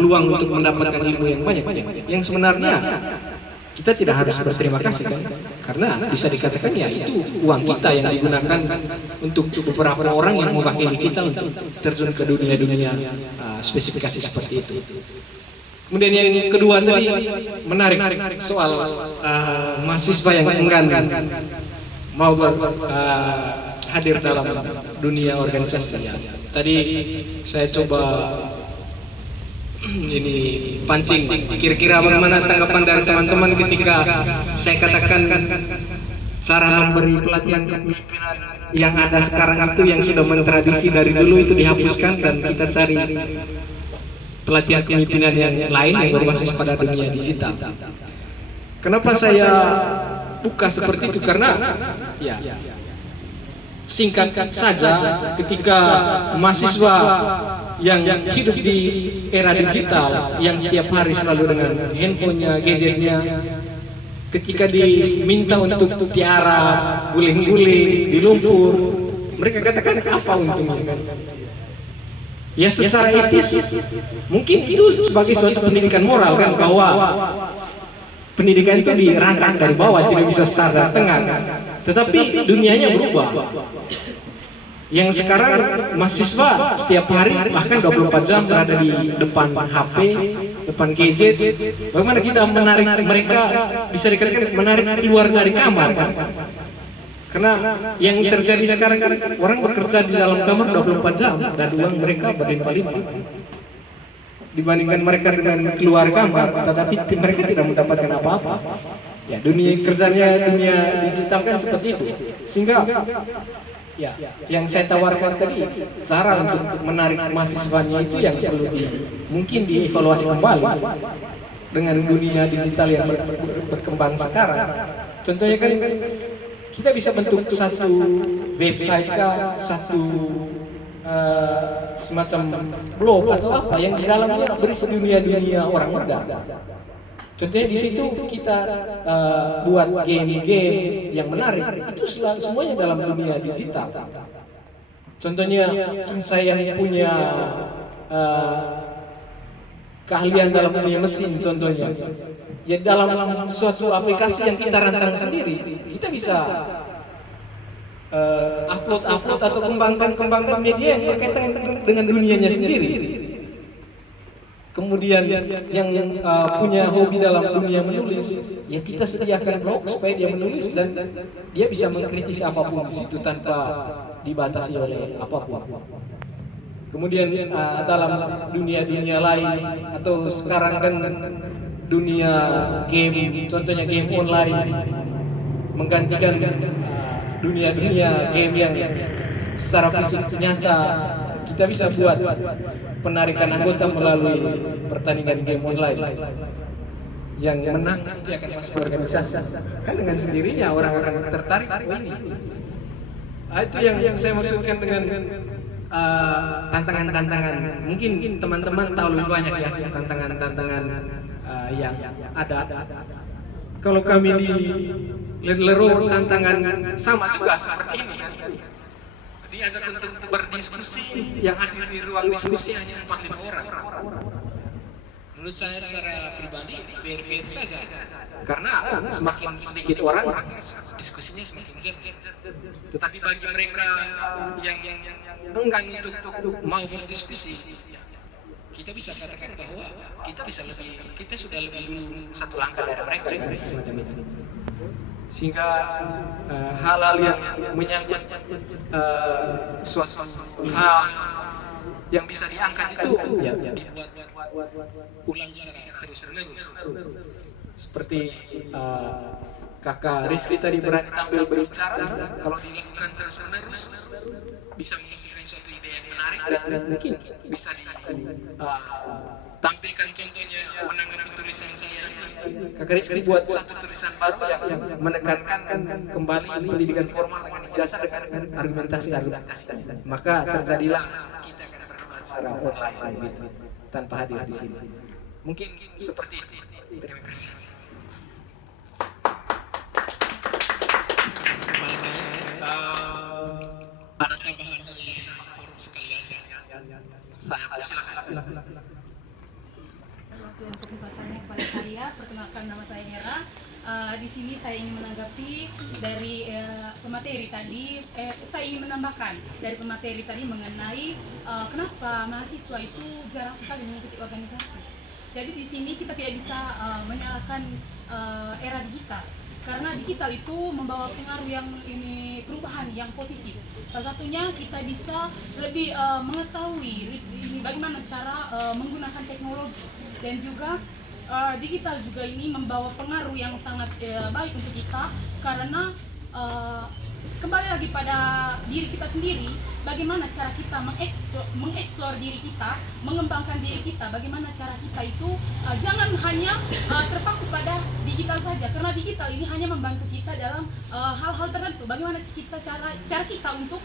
peluang untuk mendapatkan ilmu yang banyak. Yang sebenarnya kita tidak harus berterima kasih kan, karena bisa dikatakan ya itu uang kita yang digunakan untuk beberapa orang yang mewakili kita untuk terjun ke dunia-dunia spesifikasi seperti itu. Kemudian yang kedua tadi menarik soal mahasiswa yang enggan mau hadir dalam dunia organisasi. Tadi saya coba ini pancing, kira-kira bagaimana tanggapan dari teman-teman ketika saya katakan cara memberi pelatihan kepemimpinan yang ada sekarang itu yang sudah mentradisi dari dulu itu dihapuskan dan kita cari pelatihan kepemimpinan yang lain yang berbasis pada dunia digital. Kenapa saya buka seperti itu? Karena ya singkat saja, ketika mahasiswa yang hidup di era digital, yang setiap hari selalu dengan handphonenya, gadgetnya, ketika diminta untuk tiara, guling-guling, di lumpur, mereka katakan apa untungnya? Ya secara etis, mungkin itu sebagai suatu pendidikan moral kan, bahwa pendidikan itu dirangkai dari bawah, tidak bisa standar tengah. Tetapi dunianya berubah. Yang sekarang mahasiswa setiap hari bahkan 24 jam berada di depan HP, depan gadget. Bagaimana kita menarik mereka, bisa dikatakan menarik keluar dari kamar kan? Karena yang terjadi sekarang kan orang bekerja di dalam kamar 24 jam dan uang mereka berlimpah-limpah. Dibandingkan mereka dengan keluar kamar, tetapi mereka tidak mendapatkan apa-apa. Ya, dunia kerjanya, dunia digital kan seperti itu. Sehingga Ya, yang saya tawarkan tadi cara untuk menarik mahasiswanya itu yang perlu mungkin dievaluasi kembali dengan dunia digital yang berkembang sekarang. Contohnya kan kita bisa bentuk satu website kah, satu semacam blog atau apa yang di dalamnya berisi dunia-dunia orang muda. Contohnya di situ kita buat game-game yang menarik, itu semuanya dalam dunia digital. Contohnya saya yang punya keahlian dalam dunia mesin, contohnya ya dalam suatu aplikasi yang kita rancang sendiri, kita bisa upload atau kembangkan media yang berkaitan dengan dunianya sendiri. Kemudian yang punya hobi dalam dunia menulis, ya kita sediakan blog supaya dia menulis dan dia bisa mengkritisi apapun di situ tanpa dibatasi oleh apapun. Kemudian dalam dunia-dunia lain atau sekarang kan dunia game, contohnya game online menggantikan dunia-dunia game yang secara fisik nyata. Kita bisa buat penarikan anggota melalui pertandingan game online. Yang menang nanti akan masuk organisasi. Kan dengan sendirinya orang akan tertarik. Oh ini. Itu yang saya maksudkan dengan tantangan-tantangan. Mungkin teman-teman tahu lebih banyak ya tantangan-tantangan yang ada. Kalau kami di Ledlero tantangan sama juga seperti ini kan. Diajak untuk berdiskusi, yang hadir di ruang diskusi hanya 4-5 orang. Menurut saya secara pribadi fair-fair saja. Karena semakin sedikit orang maka diskusinya semakin jernih. Tetapi bagi mereka yang enggan untuk mau berdiskusi, kita bisa katakan bahwa kita sudah lebih dulu satu langkah dari mereka semacam itu. Sehingga hal-hal yang menyangkut suatu hal yang bisa diangkat itu ya, dibuat ulang secara terus-menerus. Seperti kakak Rizky tadi berani tampil berbicara, kalau dilakukan terus-menerus bisa menghasilkan suatu ide yang menarik dan mungkin bisa tampilkan contohnya menanggapi tulisan saya ini. Kakak Rizky buat satu tulisan baru yang menekankan kembali pendidikan formal dengan ijazah dengan argumentasi. Maka terjadilah kita akan berdebat secara online begitu tanpa hadir di sini. Mungkin seperti itu. Terima kasih. Ada tambahan dari forum sekalian? Saya silakan. Waktu dan kesempatannya kepada saya, perkenalkan nama saya Hera. Di sini saya ingin menanggapi dari pemateri tadi. Saya ingin menambahkan dari pemateri tadi mengenai kenapa mahasiswa itu jarang sekali mengikuti organisasi. Jadi di sini kita tidak bisa menyalahkan era digital. Karena digital itu membawa pengaruh yang ini perubahan yang positif. Salah satunya kita bisa lebih mengetahui bagaimana cara menggunakan teknologi dan juga digital juga ini membawa pengaruh yang sangat baik untuk kita karena kembali lagi pada diri kita sendiri, bagaimana cara kita mengeksplor diri kita, mengembangkan diri kita, bagaimana cara kita itu jangan hanya terpaku pada digital saja, karena digital ini hanya membantu kita dalam hal-hal tertentu. Bagaimana cara kita untuk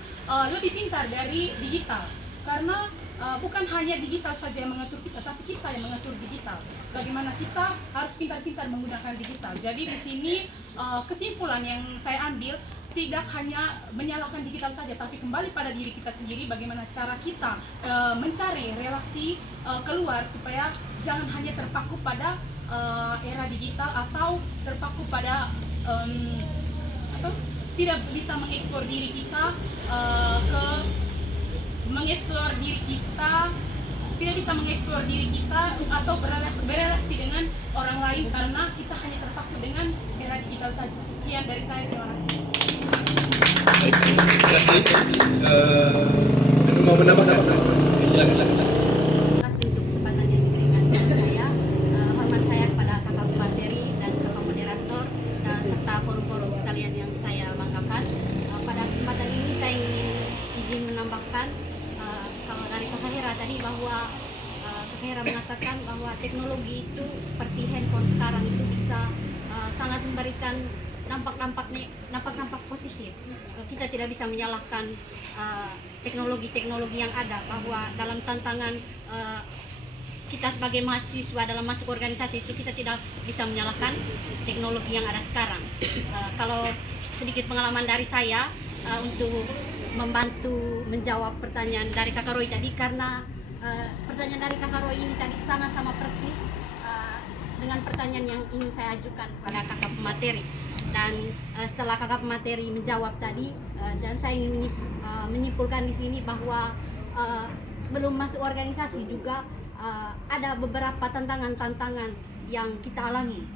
lebih pintar dari digital, karena bukan hanya digital saja yang mengatur kita, tapi kita yang mengatur digital. Bagaimana kita harus pintar-pintar menggunakan digital. Jadi di sini kesimpulan yang saya ambil tidak hanya menyalahkan digital saja, tapi kembali pada diri kita sendiri. Bagaimana cara kita mencari relasi keluar supaya jangan hanya terpaku pada era digital atau terpaku pada tidak bisa mengeksplor diri kita tidak bisa mengeksplor diri kita atau berrelasi dengan orang lain karena kita hanya terpaku dengan era digital saja. Sekian dari saya, terima kasih. Baik, terima kasih. Mau menambahkan? Silakan. Terima kasih untuk kesempatan yang diberikan kepada saya. Hormat saya kepada kakak pemateri dan kakak moderator serta forum-forum sekalian yang saya banggakan. Pada kesempatan ini saya ingin teknologi itu seperti handphone sekarang itu bisa sangat memberikan dampak positif. Kita tidak bisa menyalahkan teknologi-teknologi yang ada, bahwa dalam tantangan kita sebagai mahasiswa dalam masuk organisasi itu kita tidak bisa menyalahkan teknologi yang ada sekarang. Kalau sedikit pengalaman dari saya untuk membantu menjawab pertanyaan dari Kakak Roy tadi, karena pertanyaan dari Kakak Roy ini tadi sama persis dengan pertanyaan yang ingin saya ajukan pada kakak pemateri. Dan setelah kakak pemateri menjawab tadi, dan saya ingin menyimpulkan di sini bahwa sebelum masuk organisasi juga ada beberapa tantangan-tantangan yang kita alami.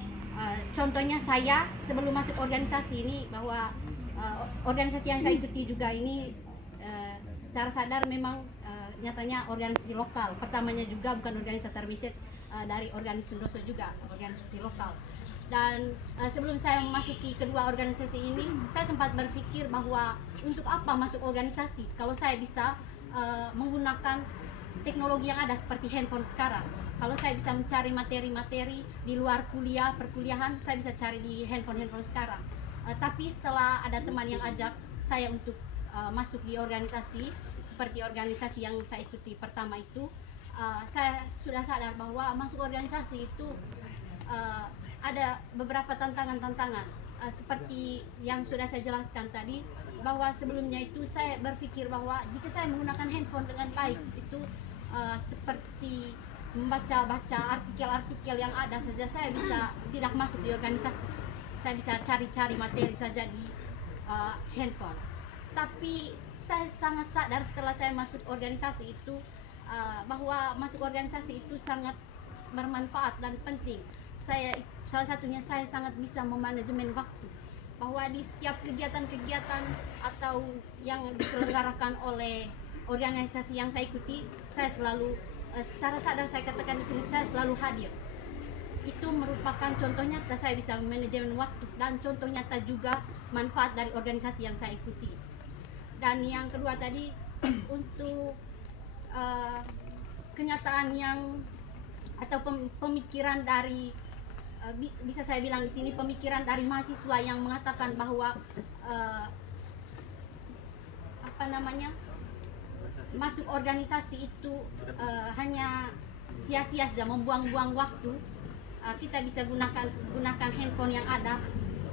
Contohnya saya sebelum masuk organisasi ini, bahwa organisasi yang saya ikuti juga ini secara sadar memang nyatanya organisasi lokal. Pertamanya juga bukan organisasi termiset, dari organisasi Sundoso juga, organisasi lokal. Dan sebelum saya memasuki kedua organisasi ini, saya sempat berpikir bahwa untuk apa masuk organisasi kalau saya bisa menggunakan teknologi yang ada seperti handphone sekarang. Kalau saya bisa mencari materi-materi di luar perkuliahan, saya bisa cari di handphone sekarang. Tapi setelah ada teman yang ajak saya untuk masuk di organisasi seperti organisasi yang saya ikuti pertama itu, saya sudah sadar bahwa masuk organisasi itu ada beberapa tantangan-tantangan seperti yang sudah saya jelaskan tadi, bahwa sebelumnya itu saya berpikir bahwa jika saya menggunakan handphone dengan baik itu seperti membaca-baca artikel-artikel yang ada saja, saya bisa tidak masuk di organisasi. Saya bisa cari-cari materi saja di handphone. Tapi saya sangat sadar setelah saya masuk organisasi itu bahwa masuk organisasi itu sangat bermanfaat dan penting. Salah satunya saya sangat bisa memanajemen waktu, bahwa di setiap kegiatan-kegiatan atau yang diselenggarakan oleh organisasi yang saya ikuti, saya selalu secara sadar saya katakan di sini, saya selalu hadir. Itu merupakan contoh nyata saya bisa manajemen waktu, dan contoh nyata juga manfaat dari organisasi yang saya ikuti. Dan yang kedua tadi, untuk kenyataan yang atau pemikiran dari bisa saya bilang di sini pemikiran dari mahasiswa yang mengatakan bahwa masuk organisasi itu hanya sia-sia saja, membuang-buang waktu. Kita bisa gunakan handphone yang ada.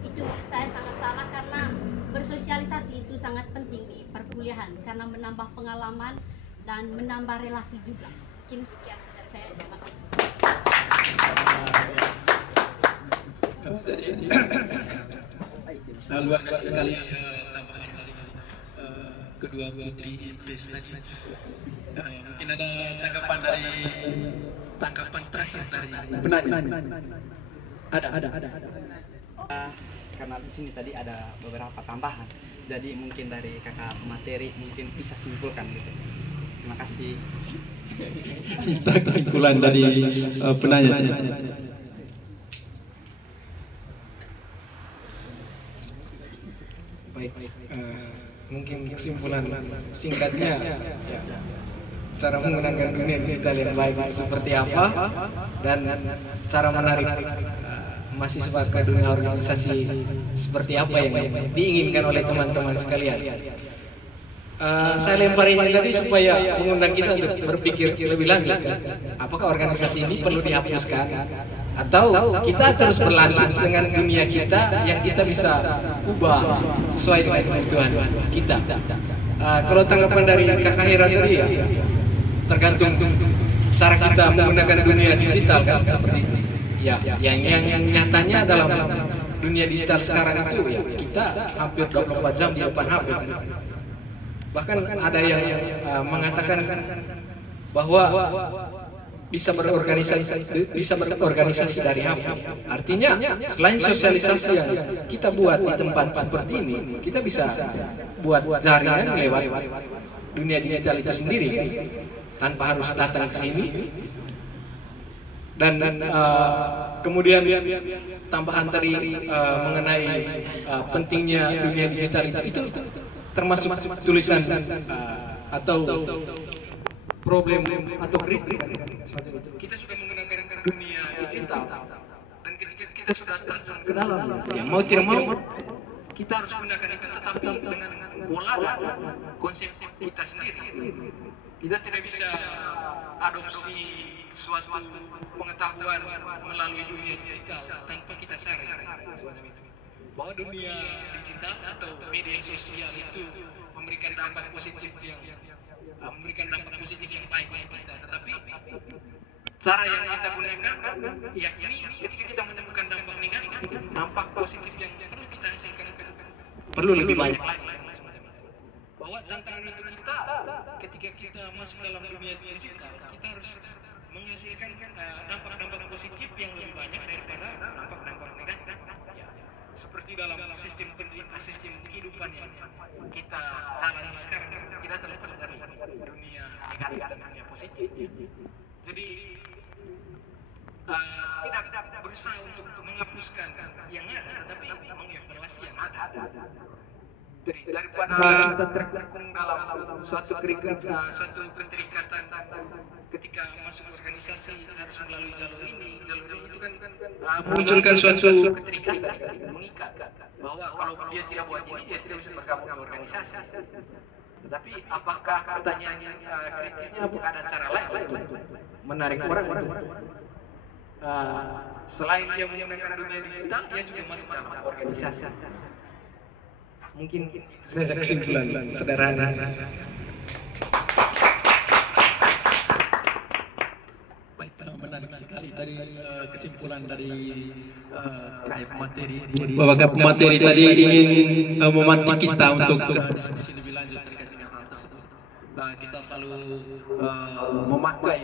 Itu saya sangat salah, karena bersosialisasi itu sangat penting di perkuliahan karena menambah pengalaman dan menambah relasi juga. Mungkin sekian dari saya. Terima kasih. Jadi luar biasa sekali tambahan dari kedua putri IPS tadi. Mungkin ada tanggapan terakhir dari penanya. Ada. Karena di sini tadi ada beberapa tambahan, jadi mungkin dari kakak materi mungkin bisa simpulkan gitu. Terima kasih. Kita kesimpulan dari penanya. Baik, mungkin kesimpulan singkatnya, cara menggunakan dunia digital yang baik seperti apa, dan cara menarik mahasiswa ke dunia organisasi seperti apa yang diinginkan oleh teman-teman sekalian. Saya lempar ini tadi supaya mengundang kita untuk berpikir lebih lanjut, apakah organisasi ini perlu dihapuskan atau kita terus berlanjut dengan dunia kita yang kita bisa ubah sesuai dengan kebutuhan kita. Kalau tanggapan dari Kakak Hera tadi ya, tergantung cara kita menggunakan dunia digital kan seperti itu. Ya, yang nyatanya dalam dunia digital sekarang itu ya kita hampir 24 jam di depan HP. Bahkan ada yang mengatakan bahwa bisa berorganisasi dari HP. Artinya selain sosialisasi yang kita buat di tempat seperti ini, kita bisa buat jaringan lewat dunia digital itu sendiri tanpa harus datang ke sini. Dan kemudian tambahan tadi mengenai pentingnya dunia digital itu termasuk tulisan atau problem atau kritik. Kita sudah menggunakan dunia digital, dan ketika kita sudah terjun ke dalam, ya mau tidak mau kita harus gunakan itu, tetapi dengan pola dan konsep kita sendiri. Kita tidak bisa adopsi suatu pengetahuan melalui dunia digital tanpa kita sadar semacam itu, bahwa dunia digital atau media sosial itu memberikan dampak positif yang baik bagi kita, tetapi cara yang kita gunakan, yakni ketika kita menemukan dampak negatif, dampak positif yang perlu kita hasilkan perlu lebih banyak lagi. Bahwa tantangan itu kita ketika kita masuk dalam dunia digital, kita harus menghasilkan dampak-dampak positif yang lebih banyak daripada dampak-dampak negatif. Ya, seperti dalam sistem kehidupan yang kita jalani sekarang, tidak terlepas dari dunia negatif dan dunia positif. Jadi tidak berusaha untuk menghapuskan yang ada, tetapi mengevaluasi yang ada. Jadi daripada kita terkungkung dalam suatu keterikatan ketika masuk organisasi harus melalui jalur ini itu kan munculkan suatu keterikatan, mengikat bahwa kalau dia tidak buat ini dia tidak bisa bergabung ke organisasi. Tetapi apakah pertanyaan kritisnya, apakah ada cara lain untuk menarik orang untuk selain dia menggunakan dunia digital, dia juga masuk dalam organisasi? Mungkin saya kesimpulan sederhana. Baik, menarik sekali dari kesimpulan dari KF Materi. Bahwa KF Materi tadi ingin memantik kita untuk diskusi lebih lanjut terkait dengan hal tersebut. Nah, kita selalu memakai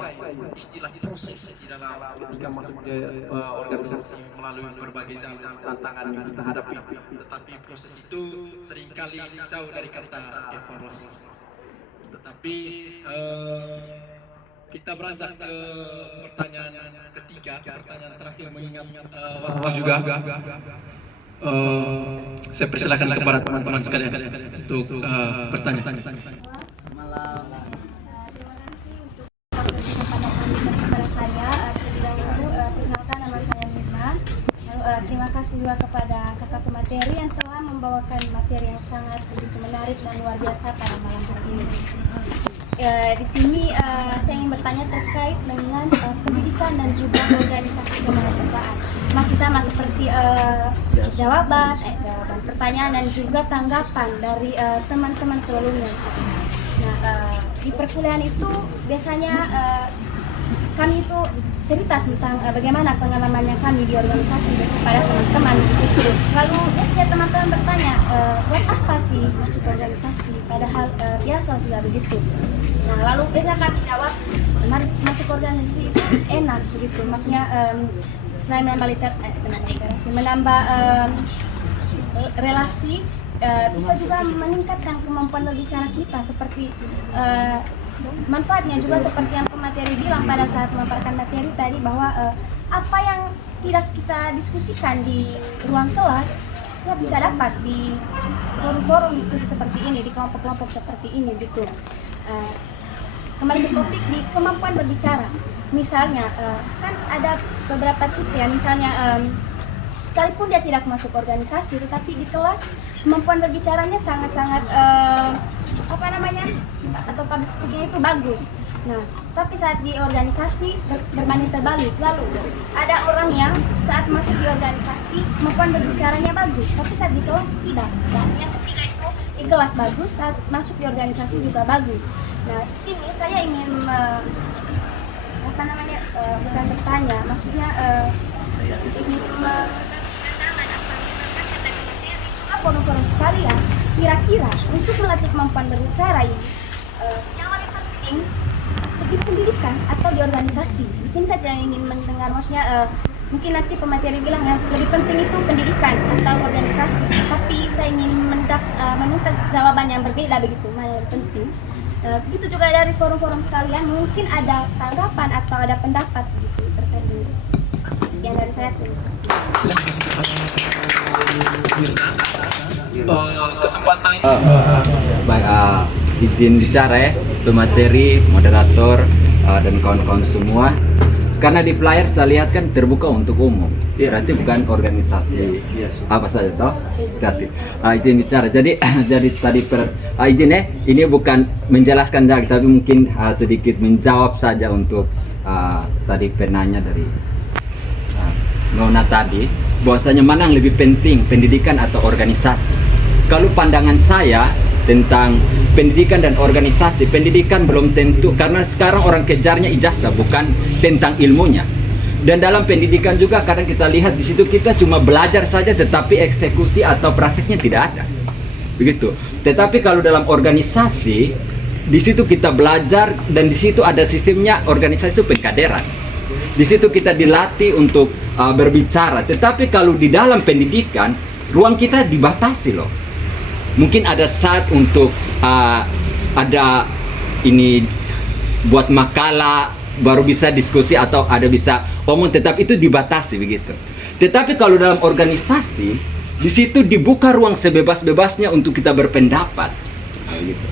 istilah proses di dalam ketika masuk ke organisasi melalui berbagai jalan tantangan yang kita hadapi. Tetapi proses itu seringkali jauh dari kata evaluasi. Tetapi kita beranjak ke pertanyaan ketiga, pertanyaan terakhir mengingat waktu juga. Saya persilakan kepada teman-teman sekalian untuk bertanya. Terima kasih untuk kesempatan kepada saya. Terlebih dahulu perkenalkan, nama saya Mirna. Terima kasih juga kepada kakak pemateri yang telah membawakan materi yang sangat begitu menarik dan luar biasa pada malam hari ini. Di sini saya ingin bertanya terkait dengan pendidikan dan juga organisasi kemahasiswaan. Masih sama seperti jawaban pertanyaan dan juga tanggapan dari teman-teman sebelumnya. Nah, di perkuliahan itu biasanya kami itu cerita tentang bagaimana pengalamannya kami di organisasi kepada teman-teman. Lalu biasanya teman-teman bertanya, buat apa sih masuk organisasi? Padahal biasa sudah begitu. Nah, lalu biasanya kami jawab, masuk organisasi itu enak begitu. Maksudnya selain menambah menambah relasi, bisa juga meningkatkan kemampuan berbicara kita, seperti manfaatnya juga seperti yang pemateri bilang pada saat memaparkan materi tadi, bahwa apa yang tidak kita diskusikan di ruang kelas ya bisa dapat di forum-forum diskusi seperti ini, di kelompok-kelompok seperti ini gitu. Kembali ke topik di kemampuan berbicara, misalnya kan ada beberapa tipe ya, misalnya sekalipun dia tidak masuk organisasi, tetapi di kelas kemampuan berbicaranya sangat-sangat atau public speaking itu bagus. Nah, tapi saat di organisasi berbanding terbalik. Lalu ada orang yang saat masuk di organisasi kemampuan berbicaranya bagus, tapi saat di kelas tidak. Nah, yang ketiga itu di kelas bagus, saat masuk di organisasi juga bagus. Nah, di sini saya ingin bukan bertanya, maksudnya ingin forum-forum sekalian, kira-kira untuk melatih kemampuan berbicara ini yang paling penting di pendidikan atau di organisasi. Di sini saya tidak ingin mendengar, maksudnya mungkin nanti pemateri bilang ya lebih penting itu pendidikan atau organisasi, tapi saya ingin meminta jawaban yang berbeda begitu, mana yang penting. Begitu juga dari forum-forum sekalian, mungkin ada tanggapan atau ada pendapat begitu terkait ini. Sekian dari saya, terima kasih. Kesempatan baik, izin bicara ya, pemateri, moderator, dan kawan-kawan semua. Karena di flyer saya lihat kan terbuka untuk umum, berarti bukan organisasi apa saja toh, berarti izin bicara. Jadi jadi tadi izin ini bukan menjelaskan lagi, tapi mungkin sedikit menjawab saja untuk tadi penanya dari Nona tadi, bahwasanya mana yang lebih penting, pendidikan atau organisasi? Kalau pandangan saya tentang pendidikan dan organisasi, pendidikan belum tentu, karena sekarang orang kejarnya ijazah bukan tentang ilmunya. Dan dalam pendidikan juga kadang kita lihat di situ kita cuma belajar saja, tetapi eksekusi atau prakteknya tidak ada, begitu. Tetapi kalau dalam organisasi, di situ kita belajar dan di situ ada sistemnya. Organisasi itu pengkaderan. Di situ kita dilatih untuk berbicara. Tetapi kalau di dalam pendidikan, ruang kita dibatasi loh. Mungkin ada saat untuk ada ini buat makalah, baru bisa diskusi atau ada bisa omong, tetapi itu dibatasi begitu. Tetapi kalau dalam organisasi, di situ dibuka ruang sebebas-bebasnya untuk kita berpendapat, gitu.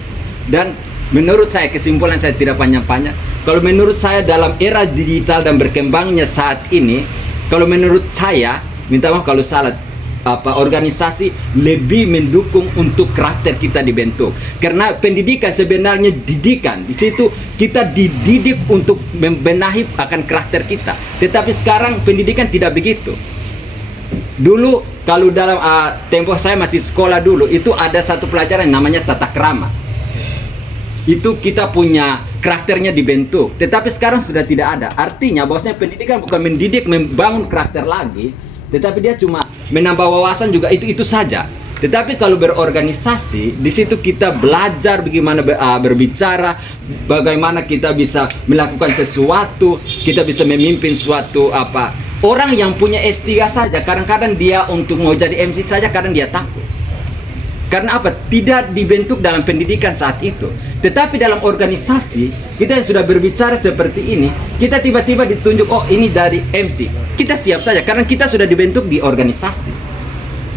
Dan menurut saya, kesimpulan saya tidak panjang-panjang, kalau menurut saya dalam era digital dan berkembangnya saat ini, kalau menurut saya, minta maaf kalau salah, organisasi lebih mendukung untuk karakter kita dibentuk. Karena pendidikan sebenarnya didikan. Di situ kita dididik untuk membenahi akan karakter kita. Tetapi sekarang pendidikan tidak begitu. Dulu kalau dalam tempo saya masih sekolah dulu, itu ada satu pelajaran yang namanya tata krama. Itu kita punya karakternya dibentuk. Tetapi sekarang sudah tidak ada. Artinya bahwasanya pendidikan bukan mendidik, membangun karakter lagi, tetapi dia cuma menambah wawasan juga, itu saja. Tetapi kalau berorganisasi, di situ kita belajar bagaimana berbicara, bagaimana kita bisa melakukan sesuatu, kita bisa memimpin suatu orang yang punya S3 saja, kadang-kadang dia untuk mau jadi MC saja, kadang dia takut. Karena apa? Tidak dibentuk dalam pendidikan saat itu. Tetapi dalam organisasi, kita yang sudah berbicara seperti ini, kita tiba-tiba ditunjuk, oh ini dari MC. Kita siap saja, karena kita sudah dibentuk di organisasi.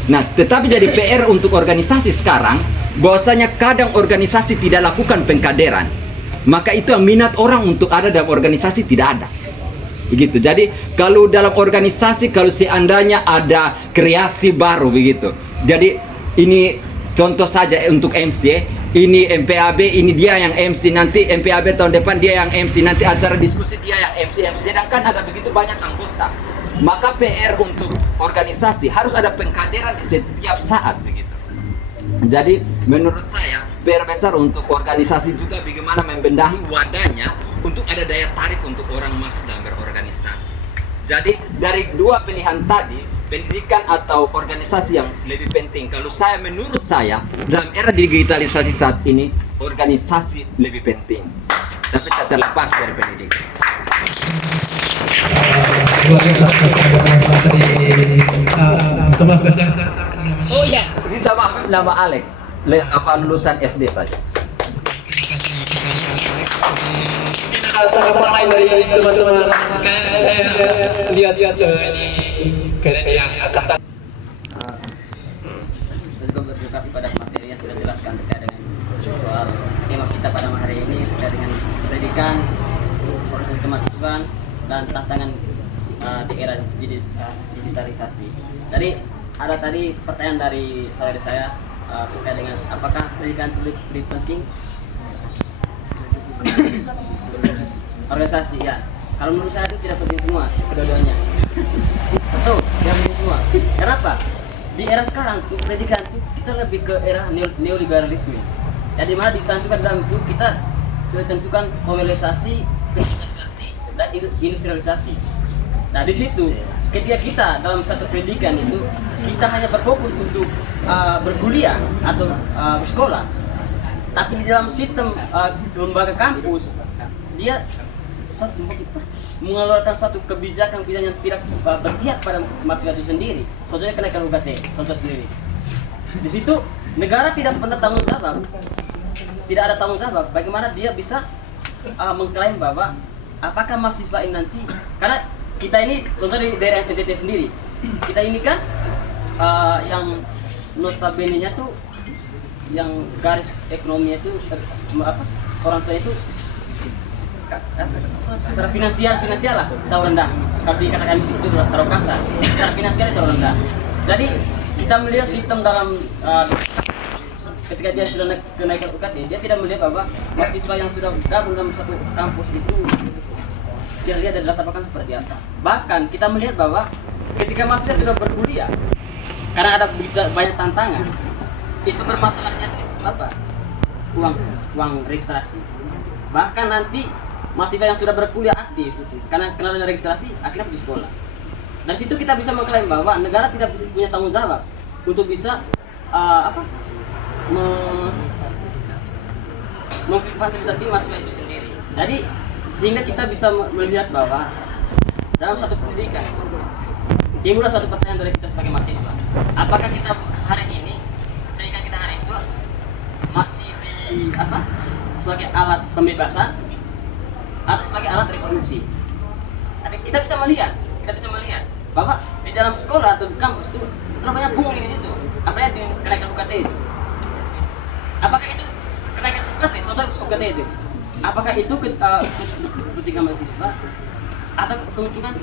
Nah, tetapi jadi PR untuk organisasi sekarang, bahwasanya kadang organisasi tidak lakukan pengkaderan. Maka itu yang minat orang untuk ada dalam organisasi tidak ada. Begitu. Jadi, kalau dalam organisasi, kalau seandainya ada kreasi baru begitu. Jadi, ini contoh saja untuk MC, ini MPAB, ini dia yang MC, nanti MPAB tahun depan dia yang MC, nanti acara diskusi dia yang MC, sedangkan ada begitu banyak anggota. Maka PR untuk organisasi harus ada pengkaderan di setiap saat begitu. Jadi menurut saya PR besar untuk organisasi juga bagaimana membenahi wadahnya untuk ada daya tarik untuk orang masuk dalam berorganisasi. Jadi dari dua pilihan tadi, pendidikan atau organisasi yang lebih penting? Kalau saya, menurut saya, dalam era digitalisasi saat ini, organisasi lebih penting. Tapi tak terlepas dari pendidikan. Oh iya, bisa maaf, nama Alex, lulusan SD saja. Tanggapan lain dari teman-teman sekalian, saya lihat ini keadaan yang akan datang. Juga berterima kasih pada materi yang sudah jelaskan terkait dengan soal tema kita pada hari ini terkait dengan pendidikan, proses kemahasiswaan dan tantangan di era digitalisasi. Tadi ada pertanyaan dari saudara saya terkait dengan apakah pendidikan itu lebih penting organisasi ya. Kalau menurut saya itu tidak penting semua, kedua-duanya. Betul, tidak penting semua. Kenapa? Di era sekarang tuh pendidikan tuh kita lebih ke era neoliberalisme. Ya, di mana dicantumkan dalam itu kita sudah tentukan komersialisasi, privatisasi, dan industrialisasi. Nah di situ ketika kita dalam satu pendidikan itu kita hanya berfokus untuk berkuliah atau bersekolah, tapi di dalam sistem lembaga kampus dia mengeluarkan suatu kebijakan yang tidak berpihak pada mahasiswa itu sendiri. Contohnya kenaikan UKT, contoh sendiri. Di situ negara tidak pernah tanggung jawab, tidak ada tanggung jawab. Bagaimana dia bisa mengklaim bahwa apakah mahasiswa ini nanti, karena kita ini contoh di daerah NTT sendiri, kita ini kan yang notabene-nya tuh yang garis ekonominya itu orang tua itu secara finansial lah tahu rendah. Kalau di kata kami itu adalah taruh kasar. Secara finansial itu rendah. Jadi kita melihat sistem dalam ketika dia sudah kenaikan UKT, dia tidak melihat bahwa mahasiswa yang sudah gabung dalam satu kampus itu dia lihat dari latar belakang seperti apa. Bahkan kita melihat bahwa ketika mahasiswa sudah berkuliah, karena ada banyak tantangan, itu bermasalahnya apa? Uang registrasi. Bahkan nanti mahasiswa yang sudah berkuliah aktif, karena kena dengan registrasi, akhirnya pergi sekolah. Dari situ kita bisa mengklaim bahwa negara tidak punya tanggung jawab untuk bisa memfasilitasi mahasiswa itu sendiri. Jadi sehingga kita bisa melihat bahwa dalam satu pendidikan timbullah suatu pertanyaan dari kita sebagai mahasiswa. Apakah kita hari ini pendidikan kita hari itu masih sebagai alat pembebasan atau sebagai alat reproduksi? Tapi kita bisa melihat bahwa di dalam sekolah atau di kampus itu terlalu banyak pungli di situ. Apalagi di kenaikan UKT itu. Apakah itu kenaikan UKT? Contoh UKT itu. Apakah itu kepentingan mahasiswa atau keuntungan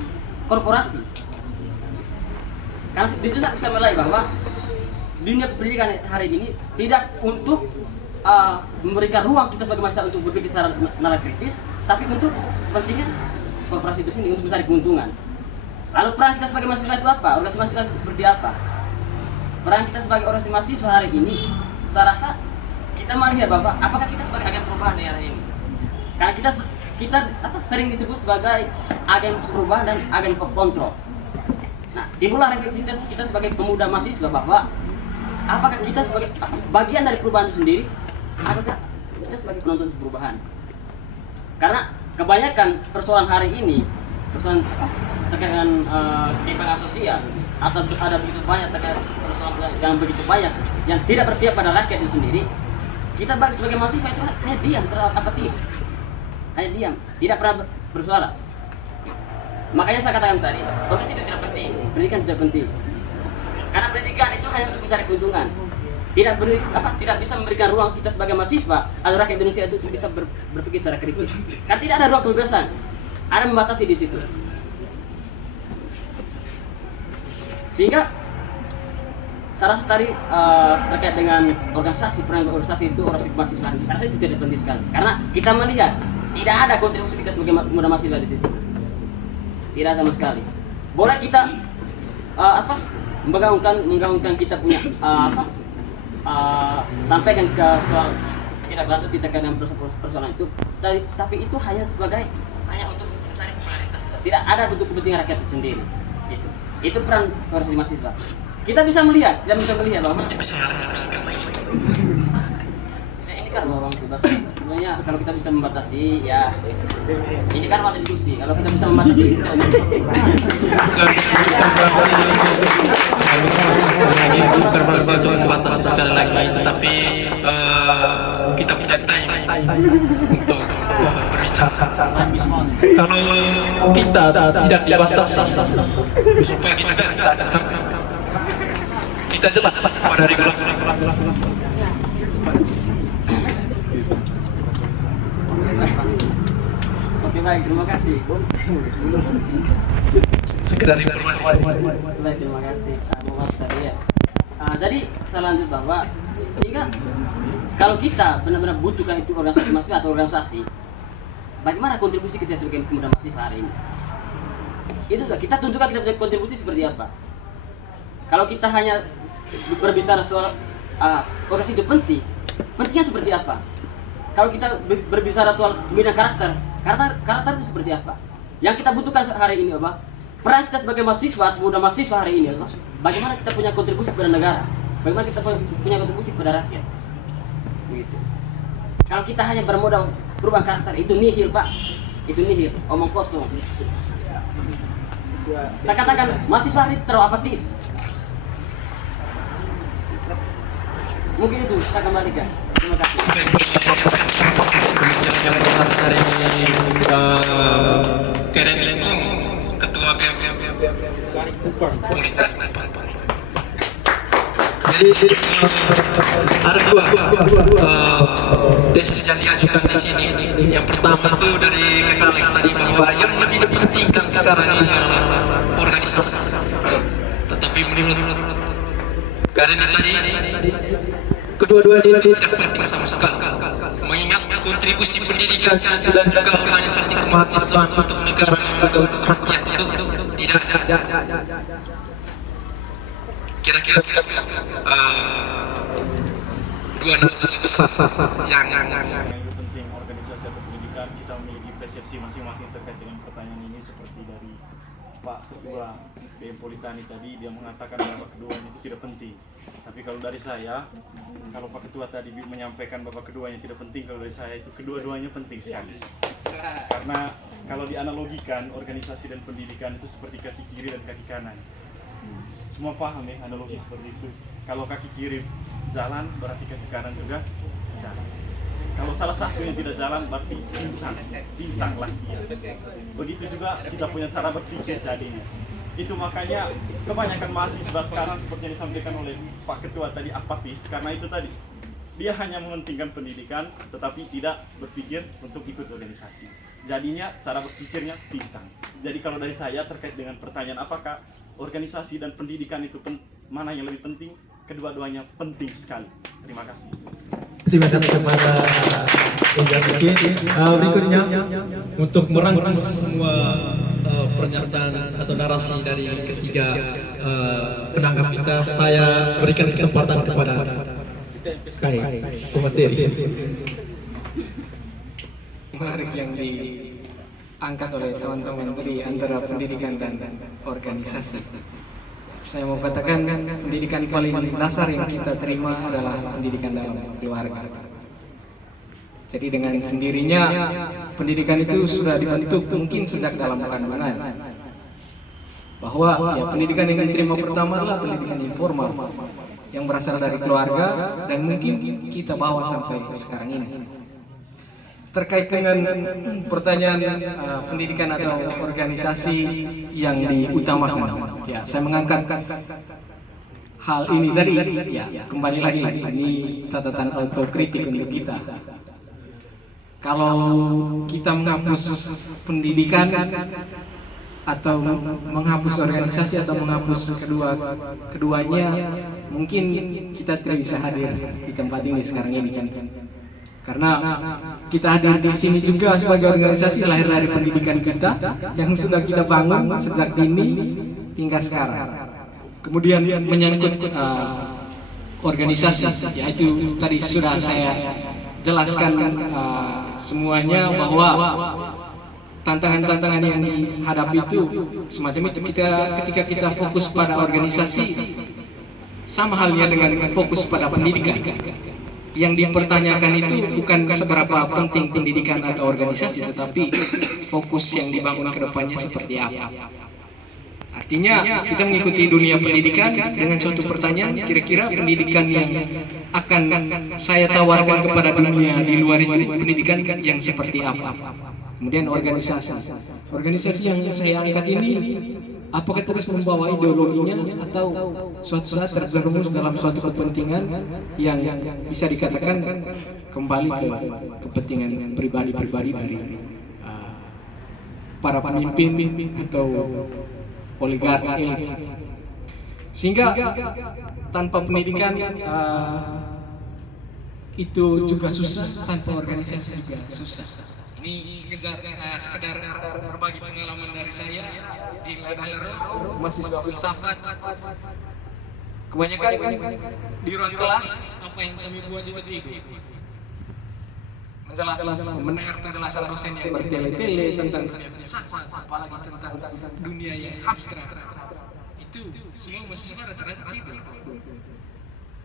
korporasi? Karena di situ saya bisa menilai bahwa dunia pendidikan hari ini tidak untuk memberikan ruang kita sebagai masyarakat untuk berpikir secara nalar kritis, tapi untuk kepentingan korporasi itu sendiri untuk mencari keuntungan. Lalu peran kita sebagai mahasiswa itu apa? Organisasi mahasiswa itu seperti apa? Peran kita sebagai organisasi mahasiswa hari ini, saya rasa kita melihat bahwa apakah kita sebagai agen perubahan di era ini? Karena kita sering disebut sebagai agen perubahan dan agen of control. Nah, timbullah refleksi kita sebagai pemuda mahasiswa bahwa apakah kita sebagai bagian dari perubahan itu sendiri, ataukah kita sebagai penonton perubahan? Karena kebanyakan persoalan hari ini, persoalan terkait dengan ketimpangan sosial, atau ada begitu banyak terkait persoalan yang begitu banyak yang tidak berpihak pada rakyat itu sendiri, kita sebagai mahasiswa itu hanya diam, terlalu apatis, hanya diam, tidak pernah bersuara. Makanya saya katakan tadi, organisasi itu tidak penting, pendidikan tidak penting. Karena pendidikan itu hanya untuk mencari keuntungan. Tidak bisa memberikan ruang kita sebagai mahasiswa atau rakyat Indonesia itu bisa berpikir secara kritis. Karena tidak ada ruang kebebasan, ada membatasi di situ. Sehingga saya rasa tadi terkait dengan organisasi, peran organisasi itu organisasi mahasiswa, saya rasa itu tidak penting sekali. Karena kita melihat tidak ada kontribusi kita sebagai muda mahasiswa di situ. Tidak sama sekali. Boleh kita menggaungkan kita punya sampaikan ke soal tidak berlanjut tidak dengan persoalan itu, tapi itu hanya untuk mencari popularitas. Tidak ada untuk kepentingan rakyat sendiri. Itu peran organisasi mahasiswa. Kita bisa melihat bahwa ini kan ruang bebas. Sebenarnya kalau kita bisa membatasi, ya ini kan ruang diskusi. Kalau kita bisa membatasi, kita bukan untuk membatasi sekali lagi, tetapi kita punya time untuk berbicara. Kalau kita tidak dibatasi, besok pagi juga kita akan sampai. Kita jelas pada regulasi. Oke, baik, terima kasih. Sekedar informasi. Baik, terima kasih. Jadi saya lanjut bahwa sehingga kalau kita benar-benar butuhkan itu organisasi mahasiswa atau organisasi, bagaimana kontribusi kita sebagai pemuda mahasiswa hari ini? Itu kita tunjukkan kita punya kontribusi seperti apa. Kalau kita hanya berbicara soal organisasi itu pentingnya seperti apa? Kalau kita berbicara soal pembinaan karakter itu seperti apa? Yang kita butuhkan hari ini apa? Peran kita sebagai mahasiswa, pemuda mahasiswa hari ini apa? Bagaimana kita punya kontribusi kepada negara? Bagaimana kita punya kontribusi kepada rakyat? Begitu. Kalau kita hanya bermodal perubahan karakter, itu nihil, Pak. Itu nihil, omong kosong. Saya katakan mahasiswa ini terlalu apatis. Mungkin itu saya kembalikan. Terima kasih. Yang jelas dari Kerenlekung, Ketua BEM Politeknik. Jadi ada dua tesis yang diajukan di sini. Yang pertama itu dari Kak Alex tadi, bahwa yang lebih dipentingkan sekarang ini adalah organisasi. Tetapi menurut karena tadi kedua-duanya itu tidak penting sama sekali. Mengingat kontribusi pendidikan dan juga organisasi kemahasiswaan untuk negara dan juga untuk rakyat itu tidak ada. Kira-kira dua narasi besar yang penting organisasi atau pendidikan, kita memiliki persepsi masing-masing terkait dengan pertanyaan ini. Seperti dari Pak Ketua BM Politani tadi, dia mengatakan bahwa keduanya itu tidak penting. Tapi kalau dari saya, kalau Pak Ketua tadi menyampaikan bahwa keduanya tidak penting, kalau dari saya itu kedua-duanya penting sekali. Karena kalau dianalogikan, organisasi dan pendidikan itu seperti kaki kiri dan kaki kanan. Semua paham ya analogi seperti itu. Kalau kaki kiri jalan, berarti kaki kanan juga jalan. Kalau salah satunya tidak jalan, berarti pincanglah dia. Begitu juga kita punya cara berpikir jadinya. Itu makanya kebanyakan mahasiswa sekarang seperti yang disampaikan oleh Pak Ketua tadi apatis, karena itu tadi dia hanya mementingkan pendidikan tetapi tidak berpikir untuk ikut organisasi. Jadinya cara berpikirnya pincang. Jadi kalau dari saya terkait dengan pertanyaan apakah organisasi dan pendidikan itu mana yang lebih penting, kedua-duanya penting sekali. Terima kasih. Terima kasih kepada Ujang Uki. Berikutnya untuk merangkum semua pernyataan atau narasi dari ketiga penanggap kita, saya berikan kesempatan kepada Kai pemateri. Menarik yang diangkat oleh teman-teman tadi antara pendidikan dan organisasi. Saya mau katakan pendidikan paling dasar yang kita terima adalah pendidikan dalam keluarga. Jadi dengan sendirinya pendidikan itu sudah dibentuk mungkin sejak dalam kandungan. Bahwa ya pendidikan yang diterima pertama adalah pendidikan informal yang berasal dari keluarga dan mungkin kita bawa sampai sekarang ini. Terkait dengan pertanyaan pendidikan atau organisasi yang diutamakan, ya saya mengangkat hal ini tadi. Ya kembali lagi, ini catatan autokritik untuk kita. Kalau kita menghapus pendidikan atau menghapus organisasi atau menghapus keduanya, mungkin kita tidak bisa hadir di tempat ini sekarang ini kan. Karena kita hadir di sini juga sebagai organisasi lahir dari pendidikan kita yang sudah kita bangun sejak dini hingga sekarang. Kemudian menyangkut organisasi, yaitu tadi sudah saya jelaskan semuanya bahwa tantangan-tantangan yang dihadapi itu semacam itu. Ketika kita fokus pada organisasi, sama halnya dengan fokus pada pendidikan. Yang dipertanyakan itu bukan seberapa penting pendidikan atau organisasi, tetapi fokus yang dibangun ke depannya seperti apa. Artinya kita mengikuti dunia pendidikan dengan suatu pertanyaan, kira-kira pendidikan yang akan saya tawarkan kepada dunia di luar itu pendidikan yang seperti apa. Kemudian organisasi yang saya angkat ini, apakah terus membawa ideologinya atau suatu saat terjerumus dalam suatu kepentingan yang bisa dikatakan kembali ke kepentingan pribadi-pribadi dari para pemimpin atau oligark elit. Sehingga tanpa pendidikan itu juga susah, tanpa organisasi juga susah. Ini sekedar berbagi pengalaman dari saya di Ladalero, mahasiswa filsafat. Kebanyakan di ruang kelas apa yang kami buat itu tidur. Mendengar penjelasan dosen yang bertele-tele tentang dunia filsafat, apalagi tentang dunia yang abstrak. Itu semua mahasiswa rata-rata tidur.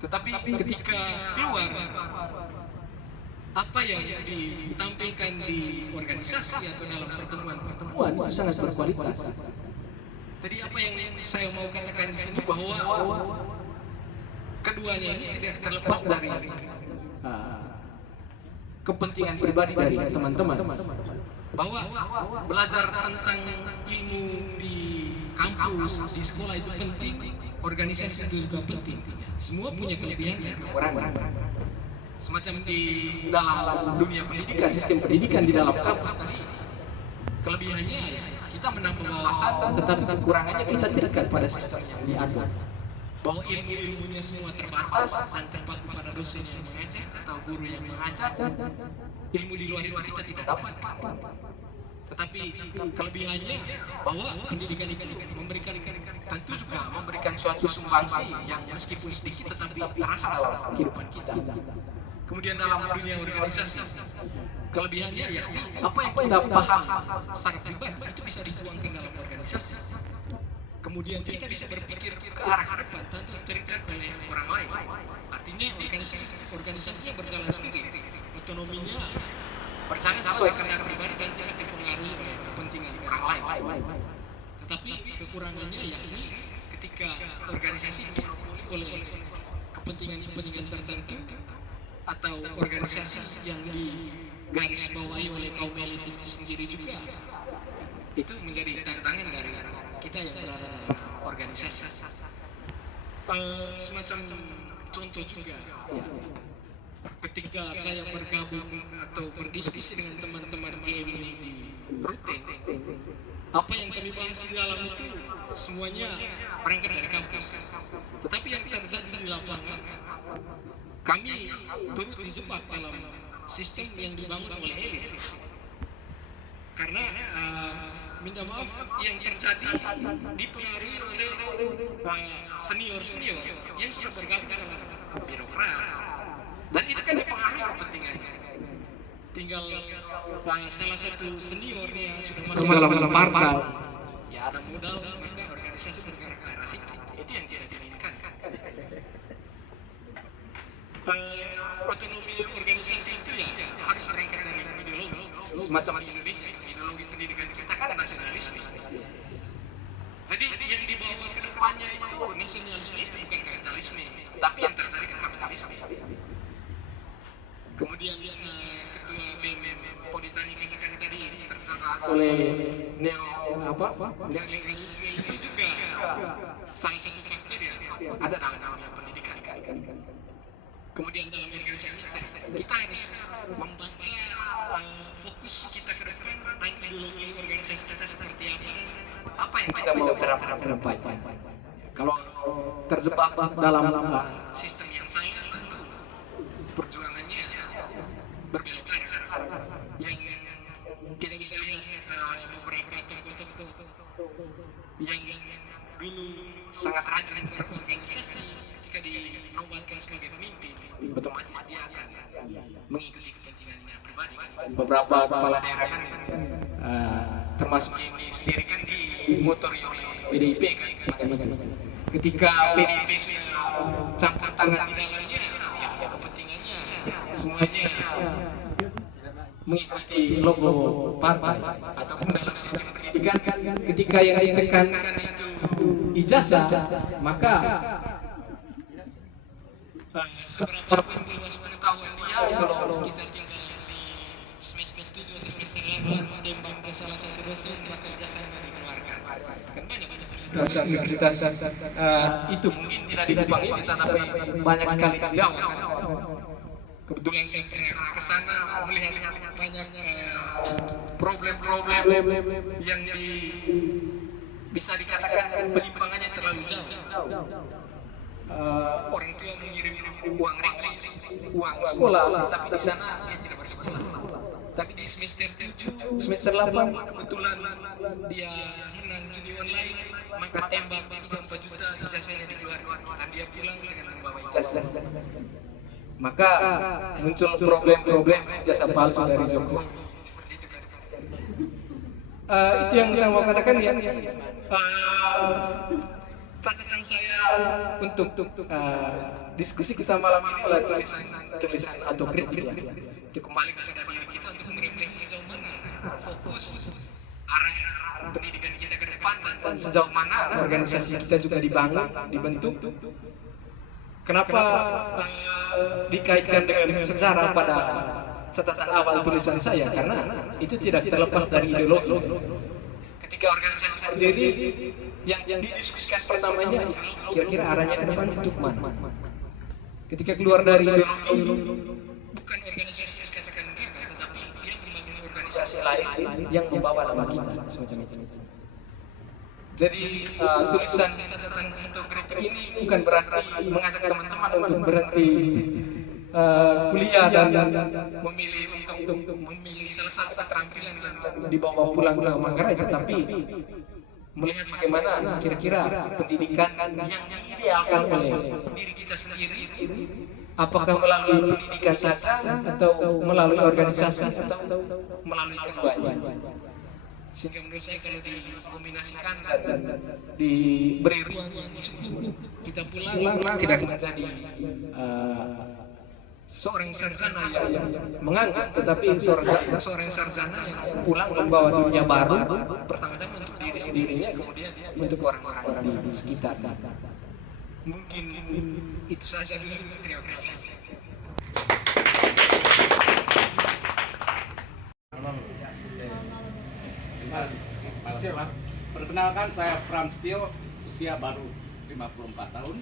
Tetapi ketika keluar, apa yang ditampilkan di organisasi atau dalam pertemuan itu sangat berkualitas. Jadi apa yang saya mau katakan di sini bahwa keduanya ini tidak terlepas dari kepentingan pribadi dari teman-teman. Bahwa belajar tentang ilmu di kampus, di sekolah itu penting, organisasi itu juga penting. Semua punya kelebihan dan kekurangan. Semacam di dalam dunia pendidikan, sistem pendidikan di dalam kampus tadi, kelebihannya ya kita menambah wawasan, tetapi kekurangannya kita terikat pada sistem yang diatur. Bahwa ilmu-ilmunya semua terbatas dan terpaku pada dosen yang mengajar atau guru yang mengajar. Ilmu di luar itu kita tidak dapat. Tetapi kelebihannya bahwa pendidikan itu memberikan, tentu juga memberikan suatu sumbangsi yang meskipun sedikit tetapi terasa dalam kehidupan kita. Kemudian dalam dunia organisasi, kelebihannya ya apa yang kita paham secara pribadi itu bisa dituangkan dalam organisasi. Kemudian kita bisa berpikir ke arah ke depan tanpa terikat oleh orang lain. Artinya organisasinya berjalan sendiri, otonominya berjalan sesuai kehendak pribadi dan tidak dipengaruhi oleh kepentingan orang lain. Tetapi kekurangannya yakni ketika organisasi dimonopoli oleh kepentingan-kepentingan tertentu atau organisasi yang digarisbawahi oleh kaum elit itu sendiri juga, itu menjadi tantangan dari kita yang berada dalam organisasi. Semacam contoh juga, ketika saya bergabung atau berdiskusi dengan teman-teman GM ini di rutin, apa yang kami bahas di dalam itu semuanya berangkat dari kampus. Tetapi yang terjadi di lapangan, kami turut dijebak dalam sistem yang dibangun oleh elit. Karena minta maaf, yang terjadi dipengaruhi oleh senior-senior yang sudah bergabung dalam birokrat, dan itu kan dipengaruhi kepentingannya. Tinggal salah satu seniornya sudah masuk dalam partai, ya ada modal, maka organisasi bergerak ke arah situ. Itu yang tidak diinginkan. Otonomi organisasi itu ya harus berangkat dari ideologi. Semacam di Indonesia, ideologi pendidikan kita kan nasionalisme. Jadi yang dibawa ke depannya itu nasionalisme itu bukan kapitalisme, tapi yang terjadi kan kapitalisme. Kemudian ketua BEM Politani katakan tadi terserah oleh neoliberalisme itu juga salah satu faktor yang ada dalam dunia pendidikan. Kemudian dalam organisasi kita harus membaca fokus kita ke depan dan ideologi organisasi kita seperti apa dan apa yang kita mau terapkan ke depan. Kalau terjebak dalam sistem yang salah, tentu perjuangannya berbelok arah. Yang kita bisa lihat beberapa tokoh-tokoh yang dulu sangat rajin berorganisasi, ketika dinobatkan sebagai pemimpin, otomatis dia akan mengikuti kepentingannya pribadi. Beberapa kepala daerah kan, termasuk ini sendiri kan dimotori oleh PDIP kan semacam itu. Ketika PDIP sudah campur tangan di dalamnya, ya kepentingannya semuanya mengikuti logo partai ataupun dalam sistem pendidikan. Ketika yang ditekankan itu ijazah, maka seberapapun luas pengetahuan dia, kalau kita tinggal di semester 7 atau semester 8 tembak ke salah satu dosen, maka ijazahnya dikeluarkan. Kan banyak universitas itu mungkin tidak di Kupang ini, tetapi banyak sekali di Jawa kan. Kebetulan saya pernah ke sana melihat banyak problem-problem yang bisa dikatakan penyimpangannya terlalu jauh. Orang tua mengirim uang rekris, uang sekolah, tapi di sana dia tidak bersekolah. Tapi di semester 7, semester 8 kebetulan dia menang judi online, maka tembak 3-4 juta ijazahnya dikeluarkan dan dia pulang dengan membawa ijazah. Maka muncul problem-problem ijazah palsu dari Jokowi. Seperti itu kan. Itu yang saya mau katakan ya. Catatan saya untuk diskusi kita malam ini adalah tulisan atau kritik ya. Itu kembali kepada diri kita untuk merefleksi sejauh mana fokus arah pendidikan kita ke depan dan sejauh mana organisasi kita juga dibentuk. Kenapa dikaitkan dengan sejarah pada catatan awal tulisan saya? Karena itu tidak terlepas dari ideologi. Ketika ketika organisasi berdiri yang didiskusikan pertamanya kira-kira arahnya ke depan untuk mana. Ketika keluar dari ideologi, bukan organisasi yang dikatakan gagal, tetapi dia membangun organisasi lain yang membawa nama kita semacam itu. Jadi tulisan catatan atau kritik ini bukan berarti mengajak teman-teman untuk berhenti kuliah dan memilih untuk memilih salah satu keterampilan dan dibawa pulang ke Manggarai, tetapi melihat bagaimana kira-kira pendidikan yang diidealkan oleh diri kita sendiri, apakah melalui pendidikan saja atau melalui organisasi atau melalui keduanya. Sehingga menurut saya kalau dikombinasikan dan diberi ruang yang cukup, kita pulang tidak menjadi seorang sarjana yang menganggap, tetapi seorang sarjana yang pulang membawa dunia baru, pertama-tama untuk diri sendirinya, kemudian untuk orang-orang di sekitar. Mungkin itu saja dulu. Terima kasih. Perkenalkan, saya Frans Tio, usia baru 54 tahun.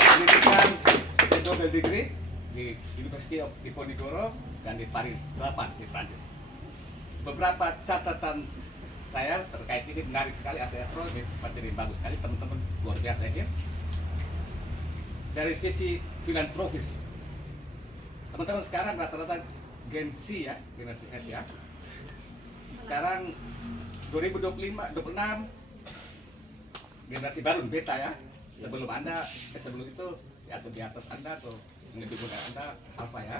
Pendidikan double degree di University of Diponegoro dan di Paris 8 di Prancis. Beberapa catatan saya terkait ini menarik sekali, Asetro, ini materi bagus sekali, teman-teman luar biasa ini. Dari sisi filantropis, teman-teman sekarang rata-rata Gen Z ya, generasi Z ya. Sekarang 2025, 26 generasi baru beta ya. Sebelum Anda, sebelum itu atau di atas Anda atau lebih muda Anda apa ya?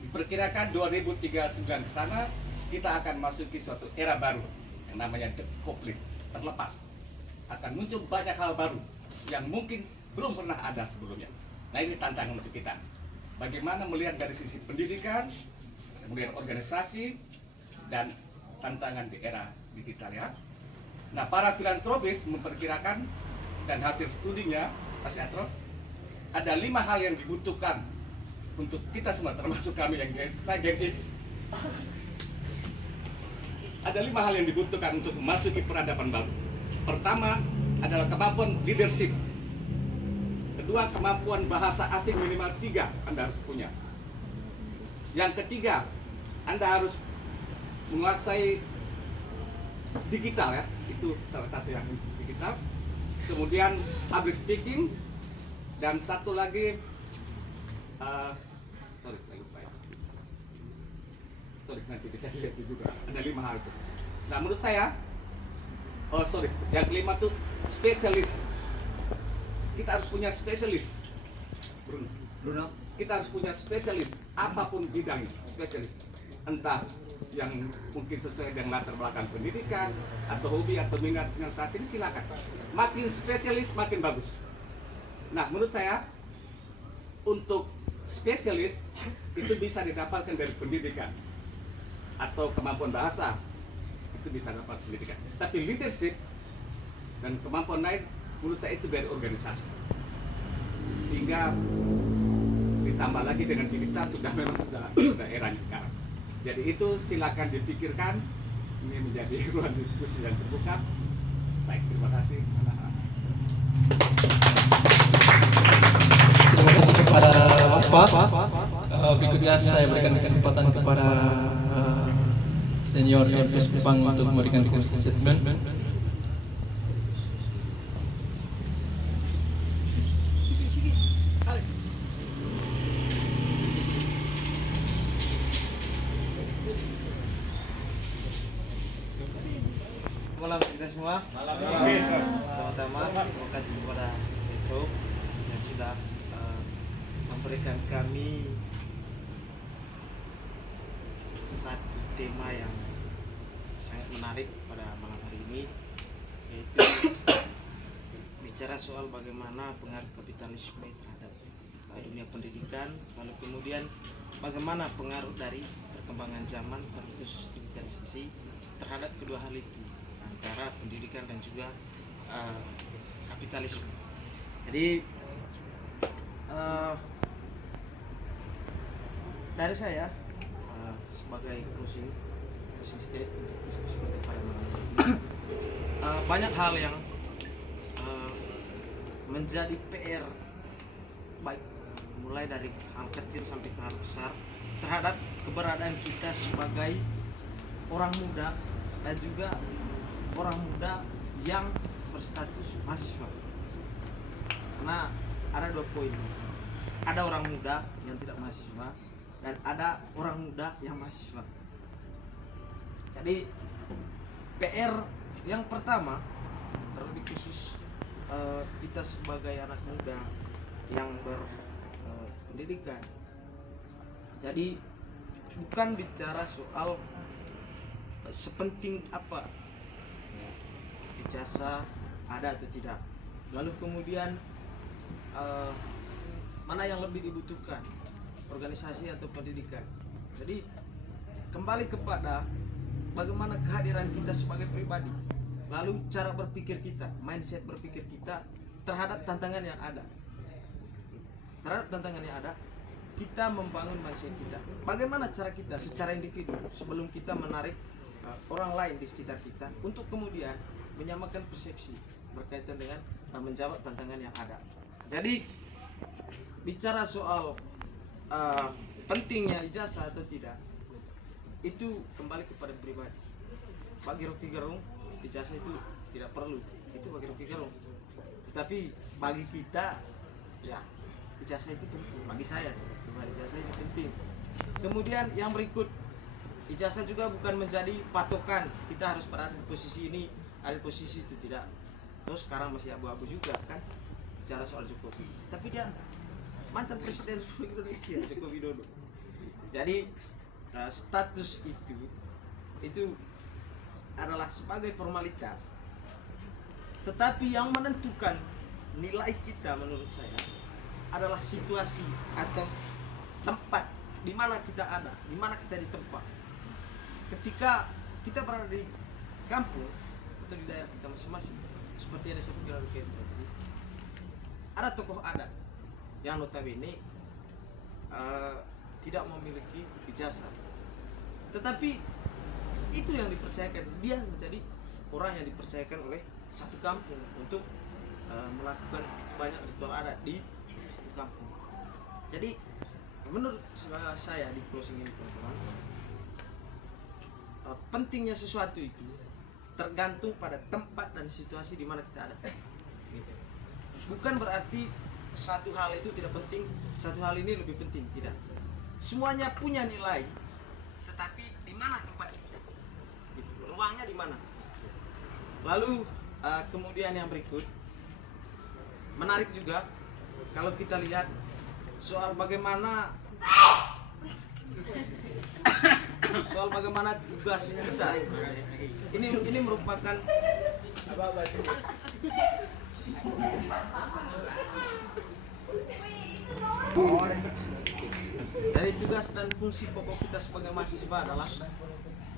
Diperkirakan 2039 ke sana kita akan masuki suatu era baru yang namanya decoupling, terlepas. Akan muncul banyak hal baru yang mungkin belum pernah ada sebelumnya. Nah, ini tantangan untuk kita. Bagaimana melihat dari sisi pendidikan, kemudian organisasi, dan tantangan di era digital ya. Nah, para filantropis memperkirakan dan hasil studinya, Mas Yatro, ada 5 hal yang dibutuhkan untuk kita semua, termasuk kami yang saya Gen X. Ada 5 hal yang dibutuhkan untuk memasuki peradaban baru. Pertama adalah kemampuan leadership. Kedua, kemampuan bahasa asing minimal 3 Anda harus punya. Yang ketiga, Anda harus menguasai digital ya, itu salah satu yang digital. Kemudian public speaking, dan satu lagi sorry saya lupa ya. Sorry, nanti bisa dilihat juga. Ada 5 hal itu. Nah, menurut saya, yang kelima tuh spesialis. Kita harus punya spesialis. Bruno. Kita harus punya spesialis, apapun bidangnya, spesialis. Entah yang mungkin sesuai dengan latar belakang pendidikan atau hobi atau minat yang saat ini, silakan. Makin spesialis makin bagus. Nah, menurut saya untuk spesialis itu bisa didapatkan dari pendidikan atau kemampuan bahasa, itu bisa dapat pendidikan. Tapi leadership dan kemampuan lain menurut saya itu dari organisasi. Sehingga ditambah lagi dengan digital memang sudah eranya sekarang. Jadi itu silakan dipikirkan. Ini menjadi ruang diskusi yang terbuka. Baik, terima kasih. Terima kasih kepada Bapak. Berikutnya saya berikan kesempatan kepada senior LPS Kupang untuk memberikan statement. Malam kita semua. Pertama, terima kasih kepada Petro yang sudah memberikan kami satu tema yang sangat menarik pada malam hari ini, yaitu bicara soal bagaimana pengaruh kapitalisme terhadap dunia pendidikan, lalu kemudian bagaimana pengaruh dari perkembangan zaman terkhusus digitalisasi terhadap kedua hal itu, antara pendidikan dan juga kapitalisme. Jadi dari saya sebagai closing, closing state untuk diskusi kita pada malam hari ini. Banyak hal yang menjadi PR, baik mulai dari hal kecil sampai ke hal besar, terhadap keberadaan kita sebagai orang muda dan juga orang muda yang berstatus mahasiswa. Karena ada 2 poin, ada orang muda yang tidak mahasiswa dan ada orang muda yang mahasiswa. Jadi PR yang pertama, terlebih khusus kita sebagai anak muda yang berpendidikan. Jadi bukan bicara soal sepenting apa ijazah ada atau tidak, lalu kemudian mana yang lebih dibutuhkan, organisasi atau pendidikan. Jadi kembali kepada bagaimana kehadiran kita sebagai pribadi, lalu cara berpikir kita, mindset berpikir kita terhadap tantangan yang ada. Terhadap tantangan yang ada, kita membangun mindset kita. Bagaimana cara kita secara individu sebelum kita menarik orang lain di sekitar kita untuk kemudian menyamakan persepsi berkaitan dengan menjawab tantangan yang ada. Jadi bicara soal pentingnya ijazah atau tidak, itu kembali kepada pribadi. Bagi Rocky Gerung, ijazah itu tidak perlu, itu bagi Rocky Gerung. Tetapi bagi kita, ya ijazah itu penting. Bagi saya, ijazah itu penting. Kemudian yang berikut, ijazah juga bukan menjadi patokan kita harus berada di posisi ini, ada di posisi itu, tidak. Terus sekarang masih abu-abu juga kan bicara soal Jokowi. Tapi dia mantan presiden Republik Indonesia, Joko Widodo. Jadi status itu adalah sebagai formalitas. Tetapi yang menentukan nilai kita menurut saya adalah situasi atau tempat di mana kita ada, di mana kita ditempa. Ketika kita berada di kampung atau di daerah kita masing-masing, seperti yang disebutkan oleh Ken tadi, ada tokoh adat yang notabene tidak memiliki ijazah, tetapi itu yang dipercayakan, dia menjadi orang yang dipercayakan oleh satu kampung untuk melakukan banyak ritual adat di satu kampung. Jadi menurut saya di closing ini teman-teman, pentingnya sesuatu itu tergantung pada tempat dan situasi di mana kita ada. Gitu. Bukan berarti satu hal itu tidak penting, satu hal ini lebih penting, tidak. Semuanya punya nilai, tetapi di mana tempat itu, gitu. Ruangnya di mana. Lalu kemudian yang berikut, menarik juga kalau kita lihat soal bagaimana tugas kita. Ini merupakan dari tugas dan fungsi pokok kita sebagai mahasiswa adalah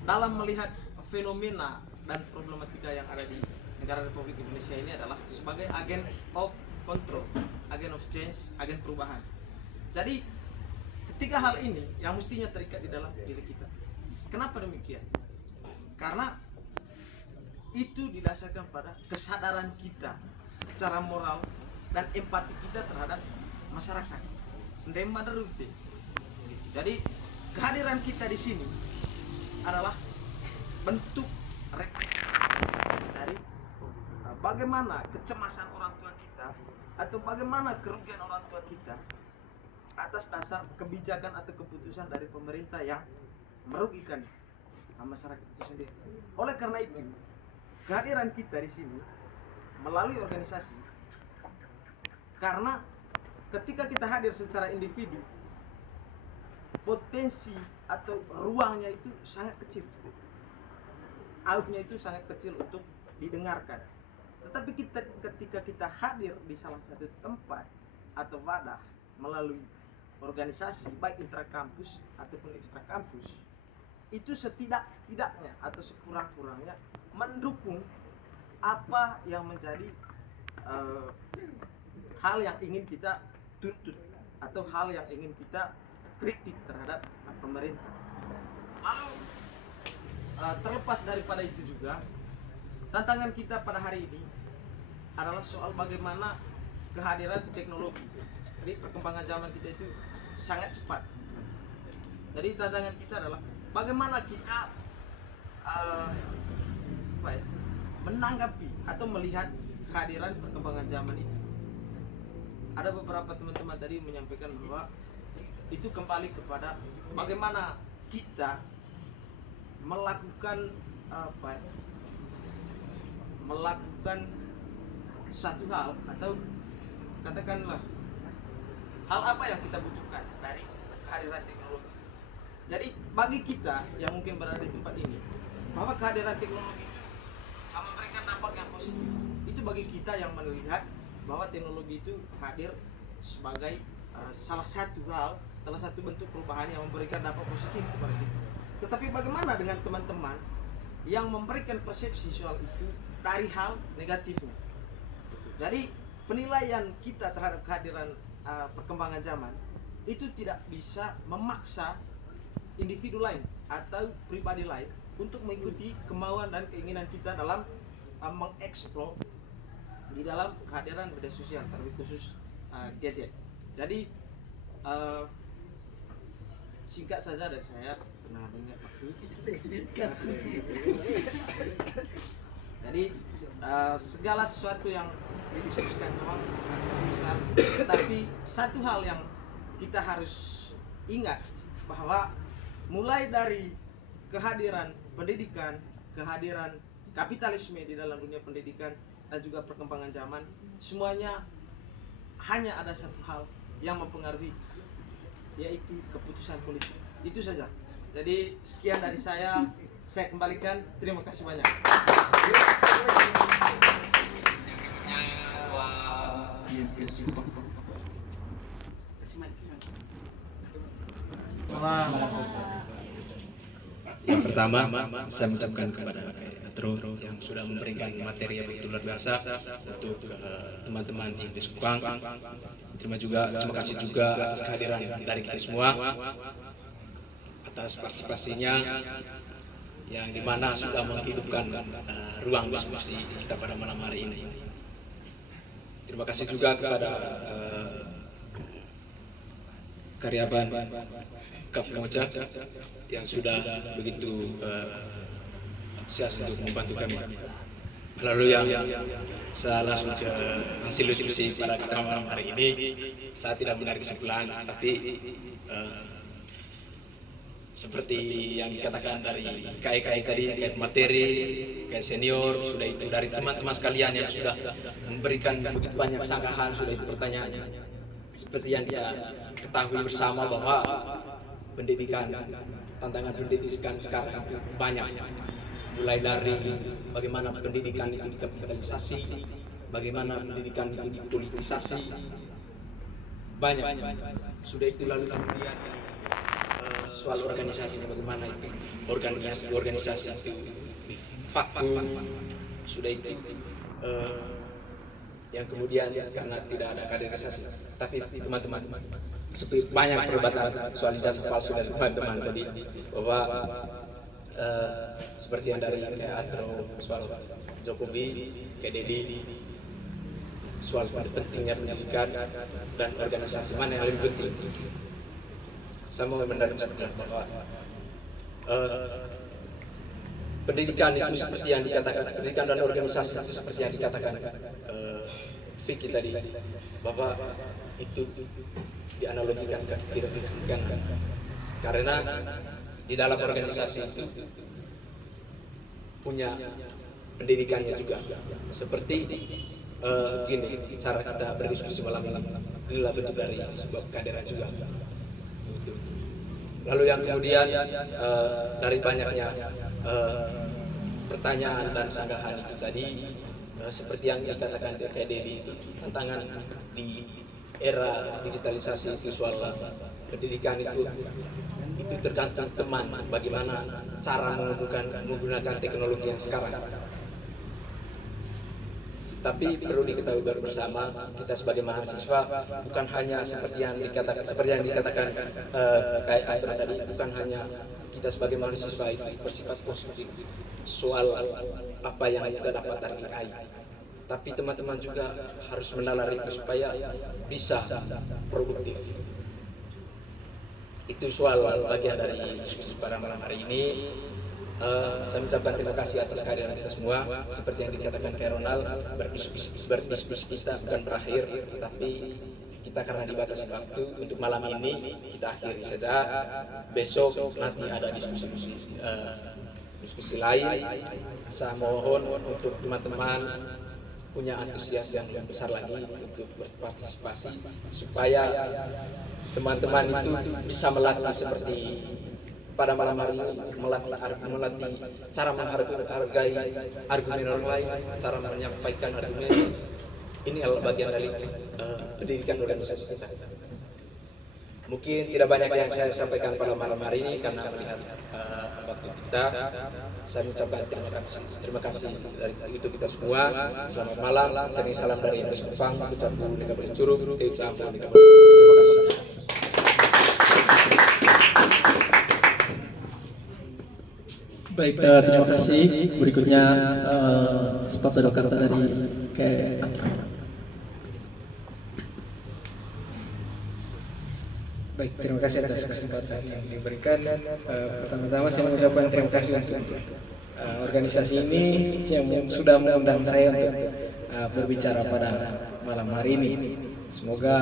dalam melihat fenomena dan problematika yang ada di negara Republik Indonesia ini adalah sebagai agen of control, agen of change, agen perubahan. Jadi ketiga hal ini yang mestinya terikat di dalam diri kita. Kenapa demikian? Karena itu didasarkan pada kesadaran kita secara moral dan empati kita terhadap masyarakat. Jadi kehadiran kita di sini adalah bentuk refleksi dari bagaimana kecemasan orang tua kita atau bagaimana kerugian orang tua kita atas dasar kebijakan atau keputusan dari pemerintah yang merugikan masyarakat itu sendiri. Oleh karena itu, kehadiran kita di sini melalui organisasi, karena ketika kita hadir secara individu, potensi atau ruangnya itu sangat kecil, outnya itu sangat kecil untuk didengarkan. Tetapi ketika kita hadir di salah satu tempat atau wadah melalui organisasi baik intrakampus ataupun ekstra kampus, itu setidak-tidaknya atau sekurang-kurangnya mendukung apa yang menjadi hal yang ingin kita tuntut atau hal yang ingin kita kritik terhadap pemerintah. Lalu terlepas daripada itu juga, tantangan kita pada hari ini adalah soal bagaimana kehadiran teknologi. Jadi perkembangan zaman kita itu sangat cepat. Jadi tantangan kita adalah bagaimana kita menanggapi atau melihat kehadiran perkembangan zaman itu. Ada beberapa teman-teman tadi menyampaikan bahwa itu kembali kepada bagaimana kita melakukan melakukan satu hal, atau katakanlah hal apa yang kita butuhkan dari kehadiran teknologi. Jadi bagi kita yang mungkin berada di tempat ini, bahwa kehadiran teknologi memberikan dampak yang positif, itu bagi kita yang melihat bahwa teknologi itu hadir sebagai salah satu hal, salah satu bentuk perubahan yang memberikan dampak positif kepada kita. Tetapi bagaimana dengan teman-teman yang memberikan persepsi soal itu dari hal negatifnya? Jadi penilaian kita terhadap kehadiran perkembangan zaman itu tidak bisa memaksa individu lain atau pribadi lain untuk mengikuti kemauan dan keinginan kita dalam mengeksplor di dalam kehadiran media sosial, terlebih khusus gadget. Jadi singkat saja dari saya, pernah banyak waktu. Jadi segala sesuatu yang didiskusikan memang sangat besar, tetapi satu hal yang kita harus ingat bahwa mulai dari kehadiran pendidikan, kehadiran kapitalisme di dalam dunia pendidikan dan juga perkembangan zaman, semuanya hanya ada satu hal yang mempengaruhi, yaitu keputusan politik. Itu saja. Jadi sekian dari saya kembalikan. Terima kasih banyak. Yang pertama, saya mengucapkan kepada Atro yang sudah memberikan materi yang begitu luar biasa untuk teman-teman yang di Sekupang. Terima kasih juga atas kehadiran dari kita semua, atas partisipasinya yang dimana sudah menghidupkan ruang diskusi kita pada malam hari ini. Terima kasih juga kepada karyawan Kaf Moja yang sudah begitu antusias untuk membantu kami. Lalu yang saya langsung ke hasil diskusi pada kita malam hari ini, saya tidak menarik kesimpulan, tapi seperti yang dikatakan dari KI tadi, KI materi, KI senior, sudah itu dari teman-teman sekalian yang sudah memberikan begitu banyak sanggahan, sudah itu pertanyaan. Seperti yang dia ketahui bersama bahwa pendidikan, tantangan pendidikan sekarang itu banyak. Mulai dari bagaimana pendidikan itu dikapitalisasi, bagaimana pendidikan itu dipolitisasi, banyak. Sudah itu lalu kemudian soal organisasinya, bagaimana itu organisasi itu vakum, sudah itu yang kemudian karena tidak ada kaderisasi, tapi teman-teman seperti banyak perdebatan soal ijazah palsu dan teman-teman tadi bahwa seperti yang dari kayak Atro soal Jokowi, kayak Dedi soal pentingnya pendidikan dan organisasi mana yang lebih penting. Saya mau mendaraskan bahwa pendidikan itu seperti yang dikatakan, pendidikan dan organisasi itu seperti yang dikatakan Vicky tadi, bahwa itu dianalogikan tidak dihentikan karena di dalam organisasi itu punya pendidikannya juga. Seperti gini cara kita berdiskusi malam ini, inilah bentuk dari sebuah kehadiran juga. Lalu yang kemudian dari banyaknya pertanyaan dan sanggahan itu tadi, seperti yang dikatakan kayak Dedi, itu tantangan di era digitalisasi itu soal pendidikan itu tergantung teman bagaimana cara menggunakan teknologi yang sekarang. Tapi perlu diketahui bersama, kita sebagai mahasiswa bukan hanya seperti yang dikatakan kayak Atro tadi, bukan hanya kita sebagai mahasiswa itu bersifat positif soal apa yang kita dapat dari IAI. Tapi teman-teman juga harus menalar itu supaya bisa produktif. Itu soal bagian dari diskusi pada malam hari ini. Saya mengucapkan terima kasih atas kehadiran kita semua. Seperti yang dikatakan Kak Ronald, berdiskusi kita bukan berakhir, tapi kita karena dibatasi waktu untuk malam ini kita akhiri saja. Besok nanti ada diskusi lain. Saya mohon untuk teman-teman punya antusias yang besar lagi untuk berpartisipasi supaya teman-teman itu bisa melatih seperti pada malam hari ini, melatih cara menghargai argumen orang lain, cara menyampaikan argumen. Ini adalah bagian dari pendidikan organisasi kita. Mungkin tidak banyak yang saya sampaikan pada malam hari ini karena melihat waktu kita. Saya mengucapkan terima kasih dari itu kita semua. Selamat malam. Terima salam dari MPS Kupang. Ucapkan mereka bercurug. Terima kasih. Baik, terima kasih. Berikutnya sepatah kata dari Kak. Baik, terima kasih atas kesempatan yang diberikan. Pertama-tama saya mengucapkan terima kasih untuk organisasi ini yang sudah mengundang saya untuk berbicara pada malam hari ini. Semoga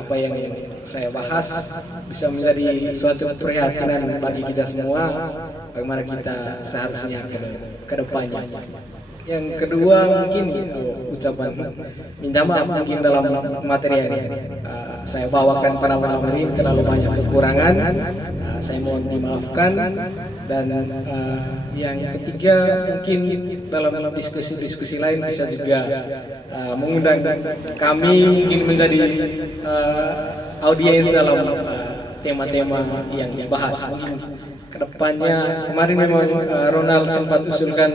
apa yang saya bahas bisa menjadi suatu keprihatinan bagi kita semua, bagaimana kita seharusnya ke depannya. Yang kedua mungkin ucapan minta maaf mungkin dalam materi yang saya bawakan pada malam ini terlalu banyak kekurangan, saya mohon dimaafkan. Dan yang ketiga mungkin dalam diskusi lain bisa juga mengundang kami mungkin menjadi audiens dalam tema-tema yang dibahas. Mungkin kedepannya kemarin memang Ronald sempat usulkan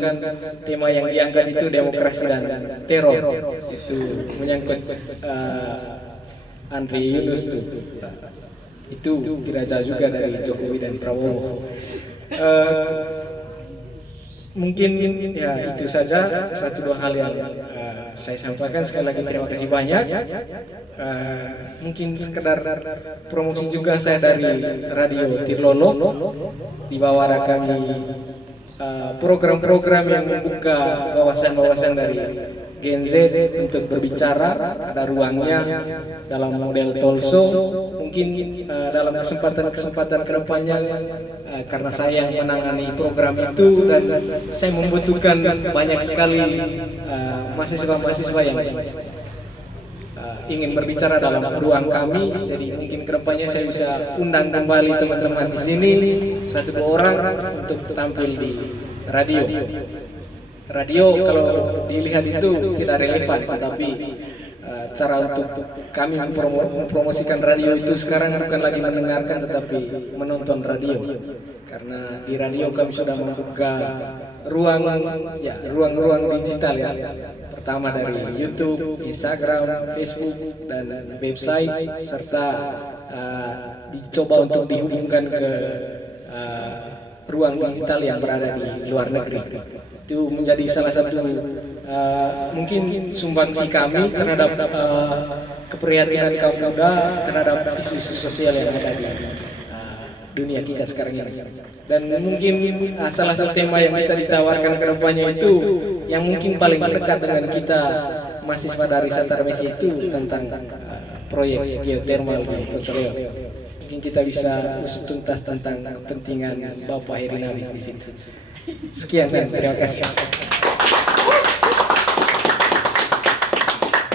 tema yang diangkat itu demokrasi dan teror, itu menyangkut Andri Yunus itu tidak jauh juga dari Jokowi dan Prabowo. Mungkin ya itu saja satu dua hal yang saya sampaikan. Sekali lagi terima kasih banyak. Mungkin sekedar promosi juga, saya dari Radio Tirlolo. Di bawah ada kami program-program yang membuka wawasan-wawasan dari Gen Z untuk berbicara, ada ruangnya dalam model talkshow. Mungkin dalam kesempatan kedepannya karena saya yang menangani program itu dan saya membutuhkan banyak sekali mahasiswa-mahasiswa yang ingin berbicara dalam ruang kami. Jadi mungkin kedepannya saya bisa undang kembali teman-teman di sini satu dua orang untuk tampil di radio. Radio kalau dilihat itu tidak relevan, tetapi cara untuk kami mempromosikan radio itu sekarang bukan lagi mendengarkan tetapi menonton radio. Karena di radio kami sudah membuka ruang-ruang digital ya. Pertama dari YouTube, Instagram, Facebook, dan website, serta dicoba untuk dihubungkan ke ruang digital yang berada di luar negeri. Itu menjadi salah satu mungkin sumbangsi kami terhadap keprihatinan kaum muda terhadap isu-isu sosial yang ada di dunia kita sekarang ini. Dan mungkin salah satu tema yang bisa ditawarkan ke depannya itu yang mungkin paling dekat dengan kita mahasiswa dari Satar Messi itu tentang proyek geothermal di Pocoleo. Mungkin kita bisa usut tuntas tentang kepentingan Bapak Heri Nabi di situ. Sekian dan terima kasih.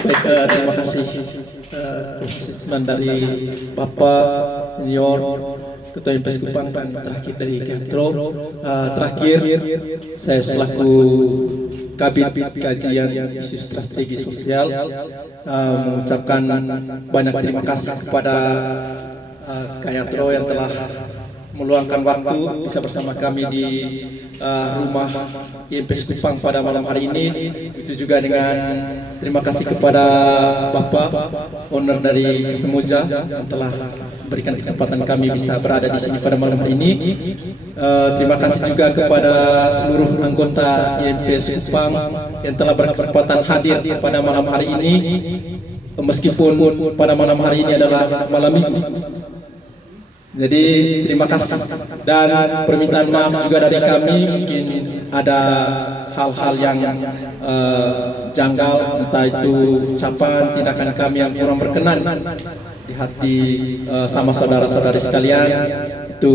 Baik, terima kasih statement dari Bapak Junior Ketua MPS Kupang dan terakhir dari Keantro. Terakhir saya selaku Kabit Kajian Isu Strategi Sosial mengucapkan banyak terima kasih kepada Keantro yang telah meluangkan waktu bisa bersama kami di rumah IMP Sekupang pada malam hari ini. Itu juga dengan terima kasih kepada Bapak owner dari Cafe Moja yang telah berikan kesempatan kami bisa berada di sini pada malam hari ini. Terima kasih juga kepada seluruh anggota IMP Sekupang yang telah berkesempatan hadir pada malam hari ini, meskipun pada malam hari ini adalah malam minggu. Jadi terima kasih dan permintaan maaf juga dari kami, mungkin ada hal-hal yang janggal, entah itu ucapan tindakan kami yang kurang berkenan di hati sama saudara-saudari sekalian. Itu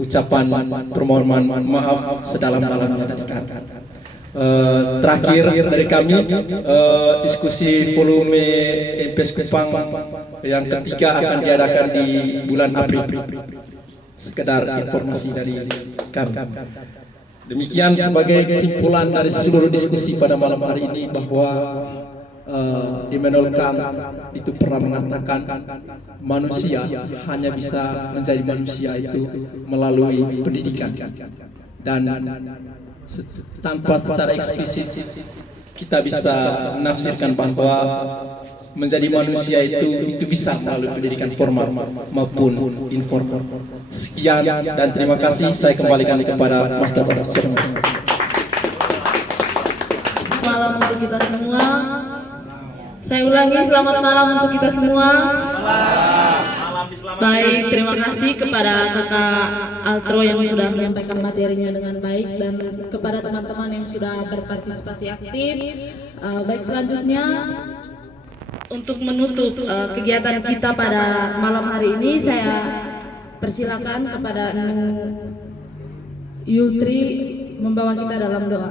ucapan permohonan maaf sedalam-dalamnya dari kami. Terakhir dari kami, diskusi volume IMP Sekupang yang ketiga akan diadakan di bulan April. Sekedar informasi dari kami. Demikian sebagai kesimpulan dari seluruh diskusi pada malam hari ini, bahwa Immanuel Kant itu pernah mengatakan manusia hanya bisa menjadi manusia itu melalui pendidikan, dan tanpa secara eksplisit kita bisa menafsirkan bahwa menjadi manusia itu bisa melalui pendidikan formal maupun informal. Sekian dan terima kasih. Saya kembalikan kepada Mas Dabar. Malam untuk kita semua. Saya ulangi, selamat malam untuk kita semua. Baik, terima kasih kepada Kakak Altro yang sudah menyampaikan materinya dengan baik, dan kepada teman-teman yang sudah berpartisipasi aktif. Baik, selanjutnya untuk menutup kegiatan kita pada malam hari ini, saya persilakan kepada Yutri membawa kita dalam doa.